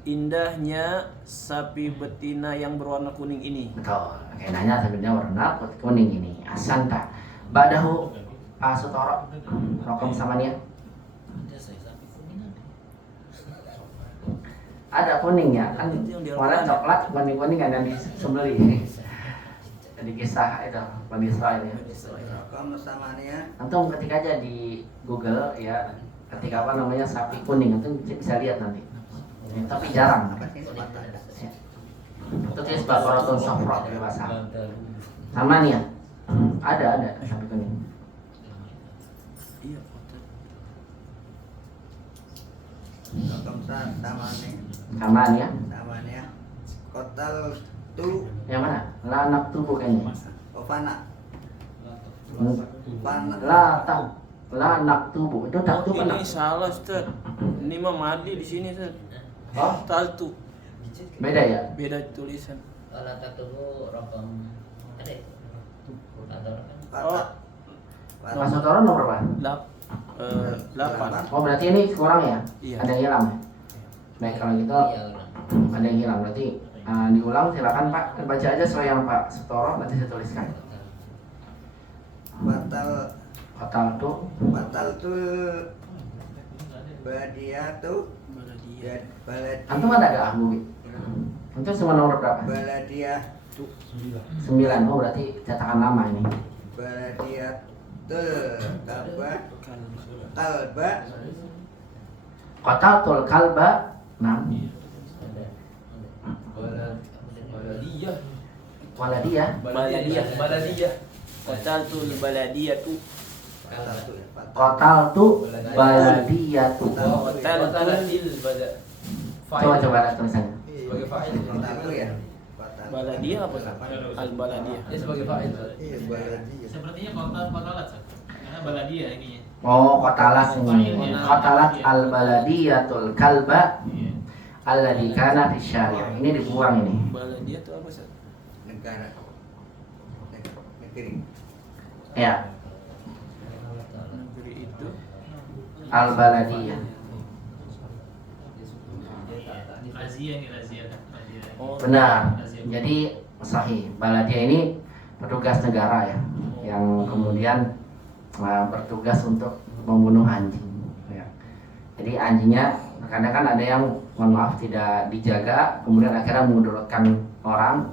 indahnya sapi betina yang berwarna kuning ini. Betul. Kayaknya sapinya warna kuning ini. Asanta. Ba'dahu Sutoro. Rokam samania. Ada kuningnya kan, warna coklat kuning-kuning ada di sembeli. Jadi kisah itu Bani Israil ya. Rokam samania. Antum ketik aja di Google ya, ketik apa namanya sapi kuning, antum bisa lihat nanti. Ya, tapi jarang. Ya. Itu tulis Baqaratun Safra di bahasa. Sama nih ya. Ada sapi kuning. Iya, Rokam samania. Sama nih ya. Samania. Kotal tu Yang mana? Lanak tubuh kayaknya. Ofana. Fana. Lanak tubuh. Itu tak tubuh ini salah, Ustaz. Ini mah madi di sini, Ustaz. Oh, Taltu. beda ya? Beda tulisan. Kalau tak tunggu rokok ada atau Oh, Mas Sutoro nomor berapa? 8. Oh berarti ini kurang ya? Iya. Ada yang hilang ya? Baik kalau gitu iya ulang. ada yang hilang berarti diulang silakan Pak, baca aja sesuai yang Pak Sutoro nanti saya tuliskan. Fatal tuh tu Badiatu Balad antum ada gak Ahmu? Antum semua nomor berapa? Baladiah 9. Oh berarti cetakan lama ini. Baladiatul Kalba Qataltul kalba 6. Baladiyah. Waladiyah. Baladiyah. Qataltul baladiyatu. Qataltu baladiyatu. Qatalatil Coba lihat tulisannya. sebagai fa'il. Kotalu ya. Baladiyah apa? Al-baladiyah. Dia sebagai fa'il. Sepertinya kotalat, karena baladia ininya. Oh, qatalat ini. Qatalat al-baladiyatul kalba alladzi kana fi syari'. Ini dibuang ini. Baladiyah itu apa, Ustaz? Negara. Negeri. Ya, Negeri itu al-baladiyah. Razia nih razia. oh, Benar. Jadi sahih. Baladiyah ini petugas negara ya, yang kemudian bertugas untuk membunuh anjing. Ya. Jadi anjingnya kadang kan ada yang mohon maaf tidak dijaga, kemudian akhirnya memudaratkan orang.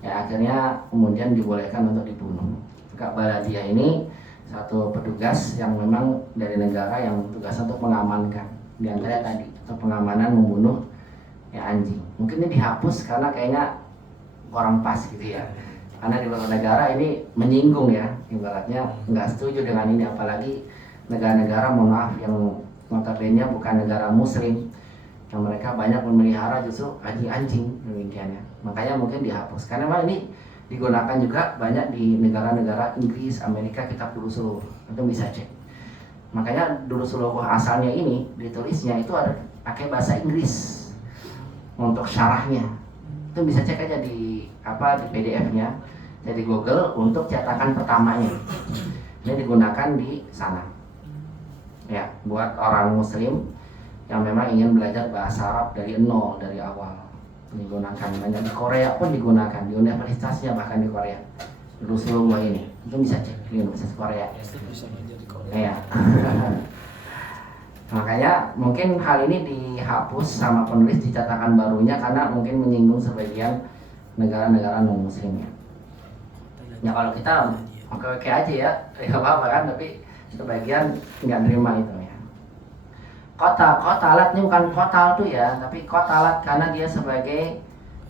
Ya akhirnya kemudian dibolehkan untuk dibunuh. Kak Baladiyah ini satu petugas yang memang dari negara yang tugas untuk mengamankan. Di antara tadi untuk pengamanan membunuh ya anjing. Mungkin ini dihapus karena kayaknya orang pas gitu ya. Karena di beberapa negara ini menyinggung ya, ibaratnya nggak setuju dengan ini, apalagi negara-negara mohon maaf yang notabene bukan negara muslim, yang mereka banyak memelihara justru anjing-anjing demikiannya. Makanya mungkin dihapus. Karena memang ini digunakan juga banyak di negara-negara Inggris, Amerika, kitab dulu seluruh. Itu bisa cek. Makanya dulu seluruh asalnya ini ditulisnya itu ada pakai bahasa Inggris untuk syarahnya. Itu bisa cek aja di PDF-nya, jadi Google untuk cetakan pertamanya. Ini digunakan di sana. Ya, buat orang muslim yang memang ingin belajar bahasa Arab dari nol, dari awal. digunakan banyak di Korea pun digunakan di universitasnya, bahkan di Korea. Rasulullah ini itu bisa cek di Universitas Korea. Bisa belajar di Korea. Iya. Makanya mungkin hal ini dihapus sama penulis di cetakan barunya karena mungkin menyinggung sebagian negara-negara non muslim ya. Ya kalau kita oke-oke aja ya, ya apa-apa kan, tapi sebagian nggak nerima itu ya. Kotalat ini bukan kotal tuh ya, tapi kotalat karena dia sebagai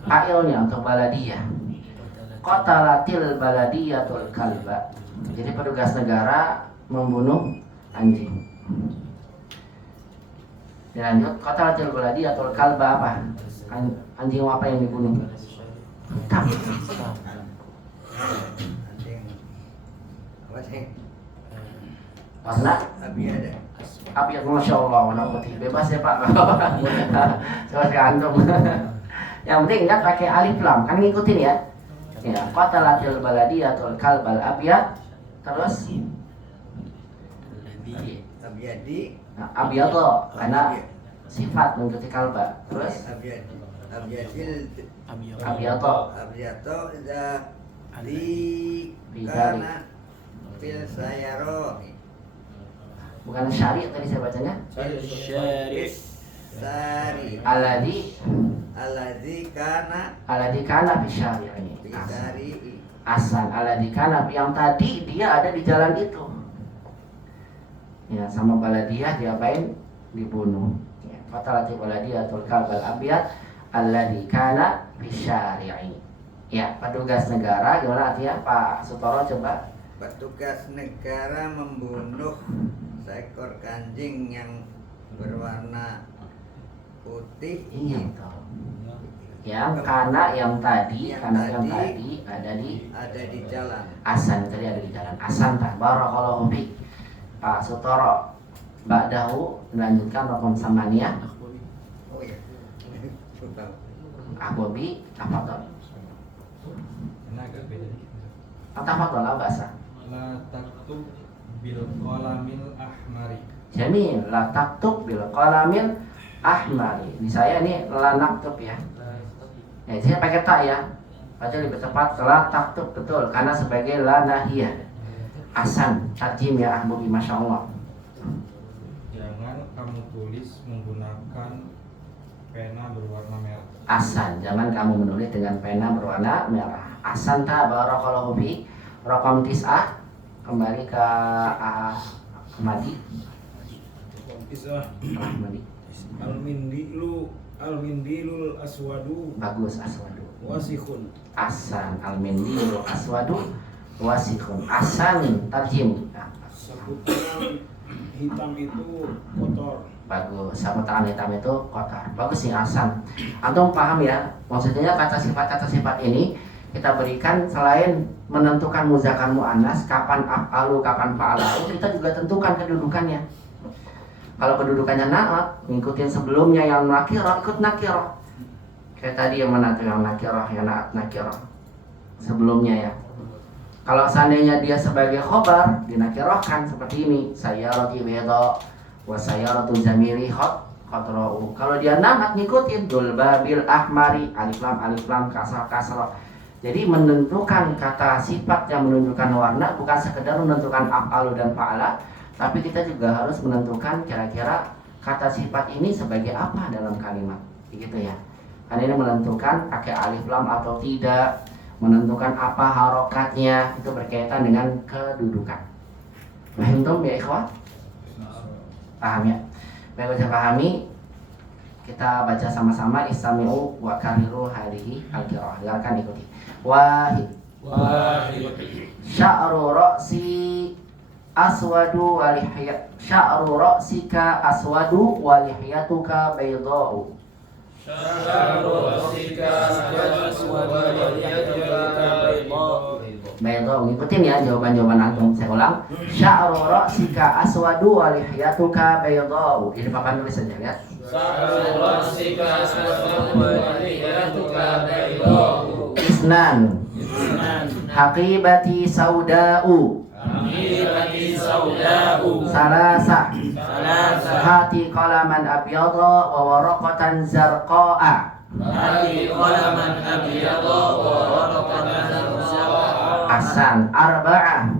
fa'ilnya untuk baladiyah. Qatalatil baladiyatul kalba. Jadi petugas negara membunuh anjing. Dilanjut, qatalatil baladiyatul kalba apa? Anjing apa yang dibunuh? Tak. Anjing. Apa sih? Warna Abiyada. abiyat, masya Allah, warna putih. Bebas ya Pak. Coba ke antum. Yang penting ingat pakai alif lam, kan ngikutin ya. Ya, qatalatil baladiyatul kalbal abyad. Terus Abiyadi. nah, abyadho karena sifat mengikuti kalba. Terus Abiyadi. Abiyadil. abyadho Abiyato iza di Bidari. kana fil sayaro. bukan syari tadi saya bacanya. Syarif. Sari. Alladzi Alladzi kana fi syari'i. Bidari. Asan alladzi kana yang tadi dia ada di jalan itu. Ya, sama baladiyah diapain? Dibunuh. Ya, qatalati baladiyatul kalbal abyad alladzi kana fi syari'i. Ya, petugas negara gimana artinya Pak Sutoro coba? Petugas negara membunuh seekor anjing yang berwarna putih. Gitu. Yang karena yang tadi ada di jalan. Asan tadi ada di jalan. Asan tak barakallahu fiik. Pak Sutoro ba'dahu melanjutkan rukun samaniyah. Oh ya. Ahbabi tafadhol. Karena agak beda dikit. Tafadhol la ba'sa. La taktub bil qalamil ahmari. Jamil, la taktub bil qalamil ahmari. Di saya ini la naktub ya. Ya, saya pakai tak ya. Baca lebih tepat la taktub betul karena sebagai la nahiyah. Asan, tarjim ya Ahbabi, masya Allah. Jangan kamu tulis menggunakan pena berwarna merah. Asan, jangan kamu menulis dengan pena berwarna merah. Asan ta barakallahu fiik. Raqam 9 kembali ke Ahmadi. Isah Ahmadi. Al-mindilul aswadu Bagus aswadu. wasikhun. Asan al-mindilul aswadu wasikhun. Asan tarjim. Saputan hitam itu kotor. Bagus. Saputan hitam itu kotor. Bagus nih Asan. Antum paham ya? Maksudnya kata sifat ini kita berikan selain menentukan muzakkar muannas, kapan af'alu, kapan fa'alu, kita juga tentukan kedudukannya. Kalau kedudukannya na'at, ngikutin sebelumnya yang nakirah, ikut nakirah. Kayak tadi yang mana tuh yang nakirah, yang na'at nakirah sebelumnya ya. Kalau seandainya dia sebagai khobar, dinakirahkan seperti ini. Sayyarati beda wa sayyaratu zamiri khotra'u. Kalau dia na'at, ngikutin dul babil ahmari, alif lam, kasrah. Jadi menentukan kata sifat yang menunjukkan warna bukan sekedar menentukan af'alu dan fa'ala, tapi kita juga harus menentukan kira-kira kata sifat ini sebagai apa dalam kalimat, begitu ya. Karena ini menentukan pakai alif lam atau tidak, menentukan apa harokatnya, itu berkaitan dengan kedudukan. Paham tuh ya ikhwah? Paham ya? Baik, saya pahami. Kita baca sama-sama istami'u wa kariru hadhihi al-qira'ah. Silakan ikuti. Wahid. Sya'ru ra'si aswadu wa lihya. Sya'ru ra'sika aswadu wa lihyatuka baydha'u. Sya'ru ra'sika aswadu wa lihyatuka baydha'u. Baydha'u. Ngikutin ya jawaban-jawaban antum. Saya ulang. Sya'ru ra'sika aswadu wa lihyatuka baydha'u. Ini papan tulis saja ya. Sya'ru ra'sika aswadu wa lihyatuka baydha'u. Isnan. Haqibati sauda'u. Salasa. Hati qalaman abyadha wa waraqatan zarqa'a. Hati qalaman abyadha wa waraqatan zawra. Ahsan. Arba'ah.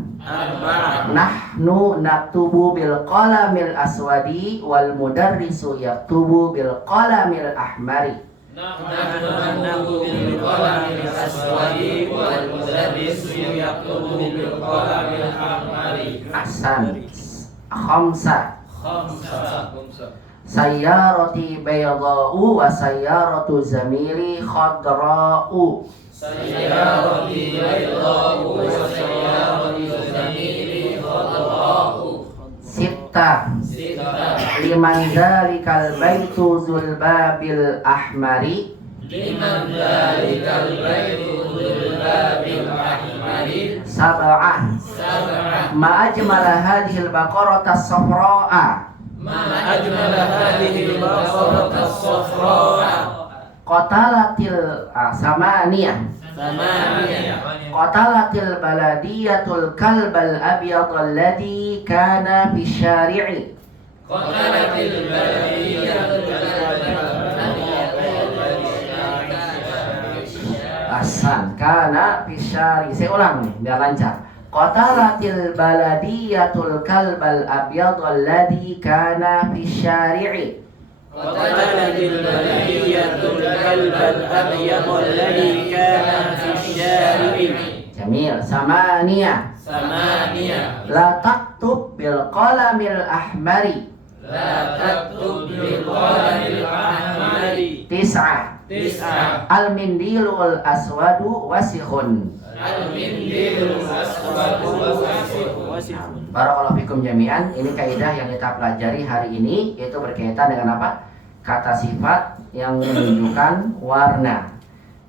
Nahnu naktubu bil qalamil aswadi wal mudarrisu yaktubu bil qalamil ahmari. Nahnu naktubu bil qalamil aswadi wal mudarrisu yaktubu bil qalamil ahmari. Ahsan. Khamsa. Khamsa. Sayyarati baydha'u wa sayyaratu zamili khadra'u. Sayyarati baydha'u wa sayyaratu zamili khadra'u. Sittah. Liman dzalikal baitu dzul babil ahmari. Liman dzalikal baitu dzul babil ahmari. Sab'ah. Ma ajmala hadhil baqarata as-safra'a. Ma ajmala hadhihi al-baqarata as-safra'a. Qatalatil samaniyah. Qatalatil baladiyatul kalbal abyad alladhi kana fi syari'i. Qatalatil baladiyatul kalbal abyad alladhi Ahsan. Kana fi syari'i. Saya ulang nih biar lancar. Qatalatil baladiyatul kalbal abyad alladhi kana fi syari'i. Qatalatil baladiyatul kalbal abyad alladhi kana fi syari'i. Jamil. Samaniyah. La taktub bil qalamil ahmari. La taktub bil qalamil ahmari. Tis'ah. Al-mindilul aswadu wasikhun. Al-mindilul aswadu wasikhun. Barakallahu fikum jami'an. Ini kaidah yang kita pelajari hari ini, yaitu berkaitan dengan apa? Kata sifat yang menunjukkan warna,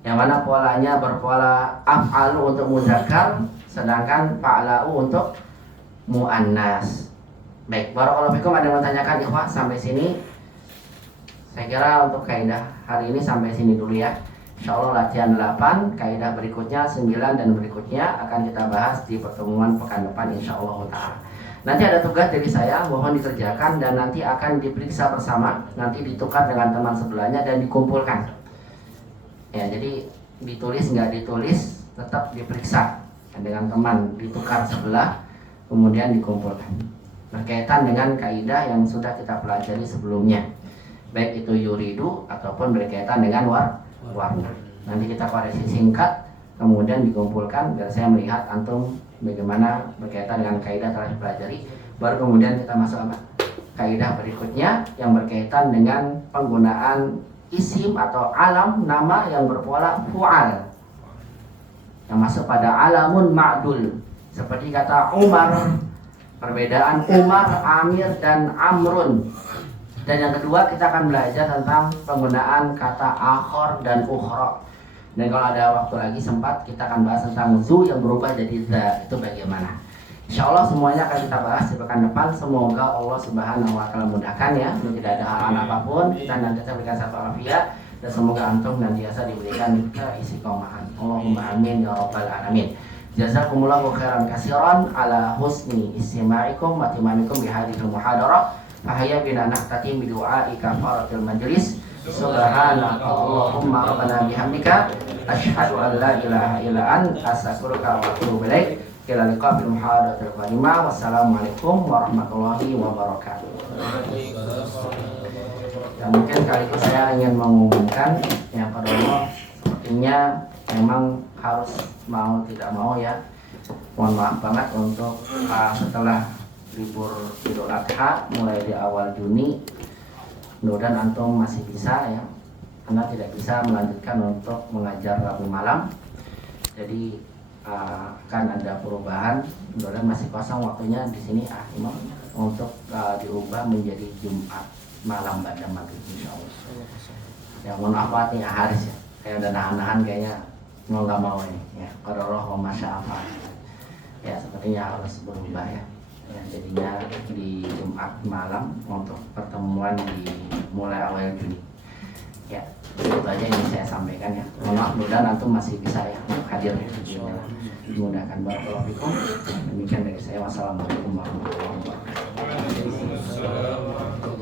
yang mana polanya berpola af'alu untuk muzakkar, sedangkan fa'la'u untuk muannas. Baik, barakallahu fikum. Ada yang menanyakan ikhwah sampai sini? Saya kira untuk kaidah hari ini sampai sini dulu ya. Insyaallah latihan 8, kaidah berikutnya 9 dan berikutnya akan kita bahas di pertemuan pekan depan insyaallah taala. Nanti ada tugas dari saya, mohon dikerjakan dan nanti akan diperiksa bersama, nanti ditukar dengan teman sebelahnya dan dikumpulkan. Ya, jadi ditulis nggak ditulis tetap diperiksa dengan teman, ditukar sebelah kemudian dikumpulkan. Berkaitan dengan kaidah yang sudah kita pelajari sebelumnya, baik itu yuridu ataupun berkaitan dengan warna. Nanti kita koreksi singkat kemudian dikumpulkan biar saya melihat antum bagaimana berkaitan dengan kaidah telah dipelajari. Baru kemudian kita masuk apa? Kaidah berikutnya yang berkaitan dengan penggunaan isim atau alam nama yang berpola fu'al, yang masuk pada alamun ma'dul, seperti kata Umar, perbedaan Umar, Amir dan Amrun. Dan yang kedua kita akan belajar tentang penggunaan kata akhor dan ukhra. Dan kalau ada waktu lagi sempat kita akan bahas tentang zu yang berubah jadi za, itu bagaimana. Insyaallah semuanya akan kita bahas di pekan depan. Semoga Allah Subhanahu wa taala mudahkan ya, tidak ada halangan apapun, kita nanti berikan satu afiat dan semoga antum dan biasa diberikan keistiqomahan. Allahumma amin ya rabbal alamin. Jazakumullahu khairan katsiran ala husni istima'ikum wa timamikum bi hadhil muhadarah. Fahaya bina nahtati bi du'ai kafaratil majlis. Subhanaka Allahumma rabbana bihamdika asyhadu an la ilaha illa anta astaghfiruka wa atubu ilaik. Ila liqa fil muhadaratil qadimah. Wassalamualaikum warahmatullahi wabarakatuh. Ya, mungkin kali itu saya ingin mengumumkan yang kedua, sepertinya memang harus mau tidak mau ya. Mohon maaf banget untuk setelah libur Idul Adha mulai di awal Juni, mudah-mudahan antum masih bisa ya, karena tidak bisa melanjutkan untuk mengajar Rabu malam, jadi akan ada perubahan. Mudah-mudahan masih kosong waktunya di sini Imam untuk diubah menjadi Jumat malam pada maghrib insyaallah. Ya mohon maaf nih Haris ya, kayak udah nahan-nahan kayaknya mau nggak mau ini ya, qadarullah wa masya'afa ya, sepertinya harus berubah ya. Ya, jadinya di Jumat malam untuk pertemuan di mulai awal Juni. Ya, itu aja yang saya sampaikan ya. Mohon maaf, mudah-mudahan antum masih bisa ya hadir di sini. Dimudahkan. Barakallahu fikum. Demikian dari saya. Wassalamualaikum warahmatullahi wabarakatuh.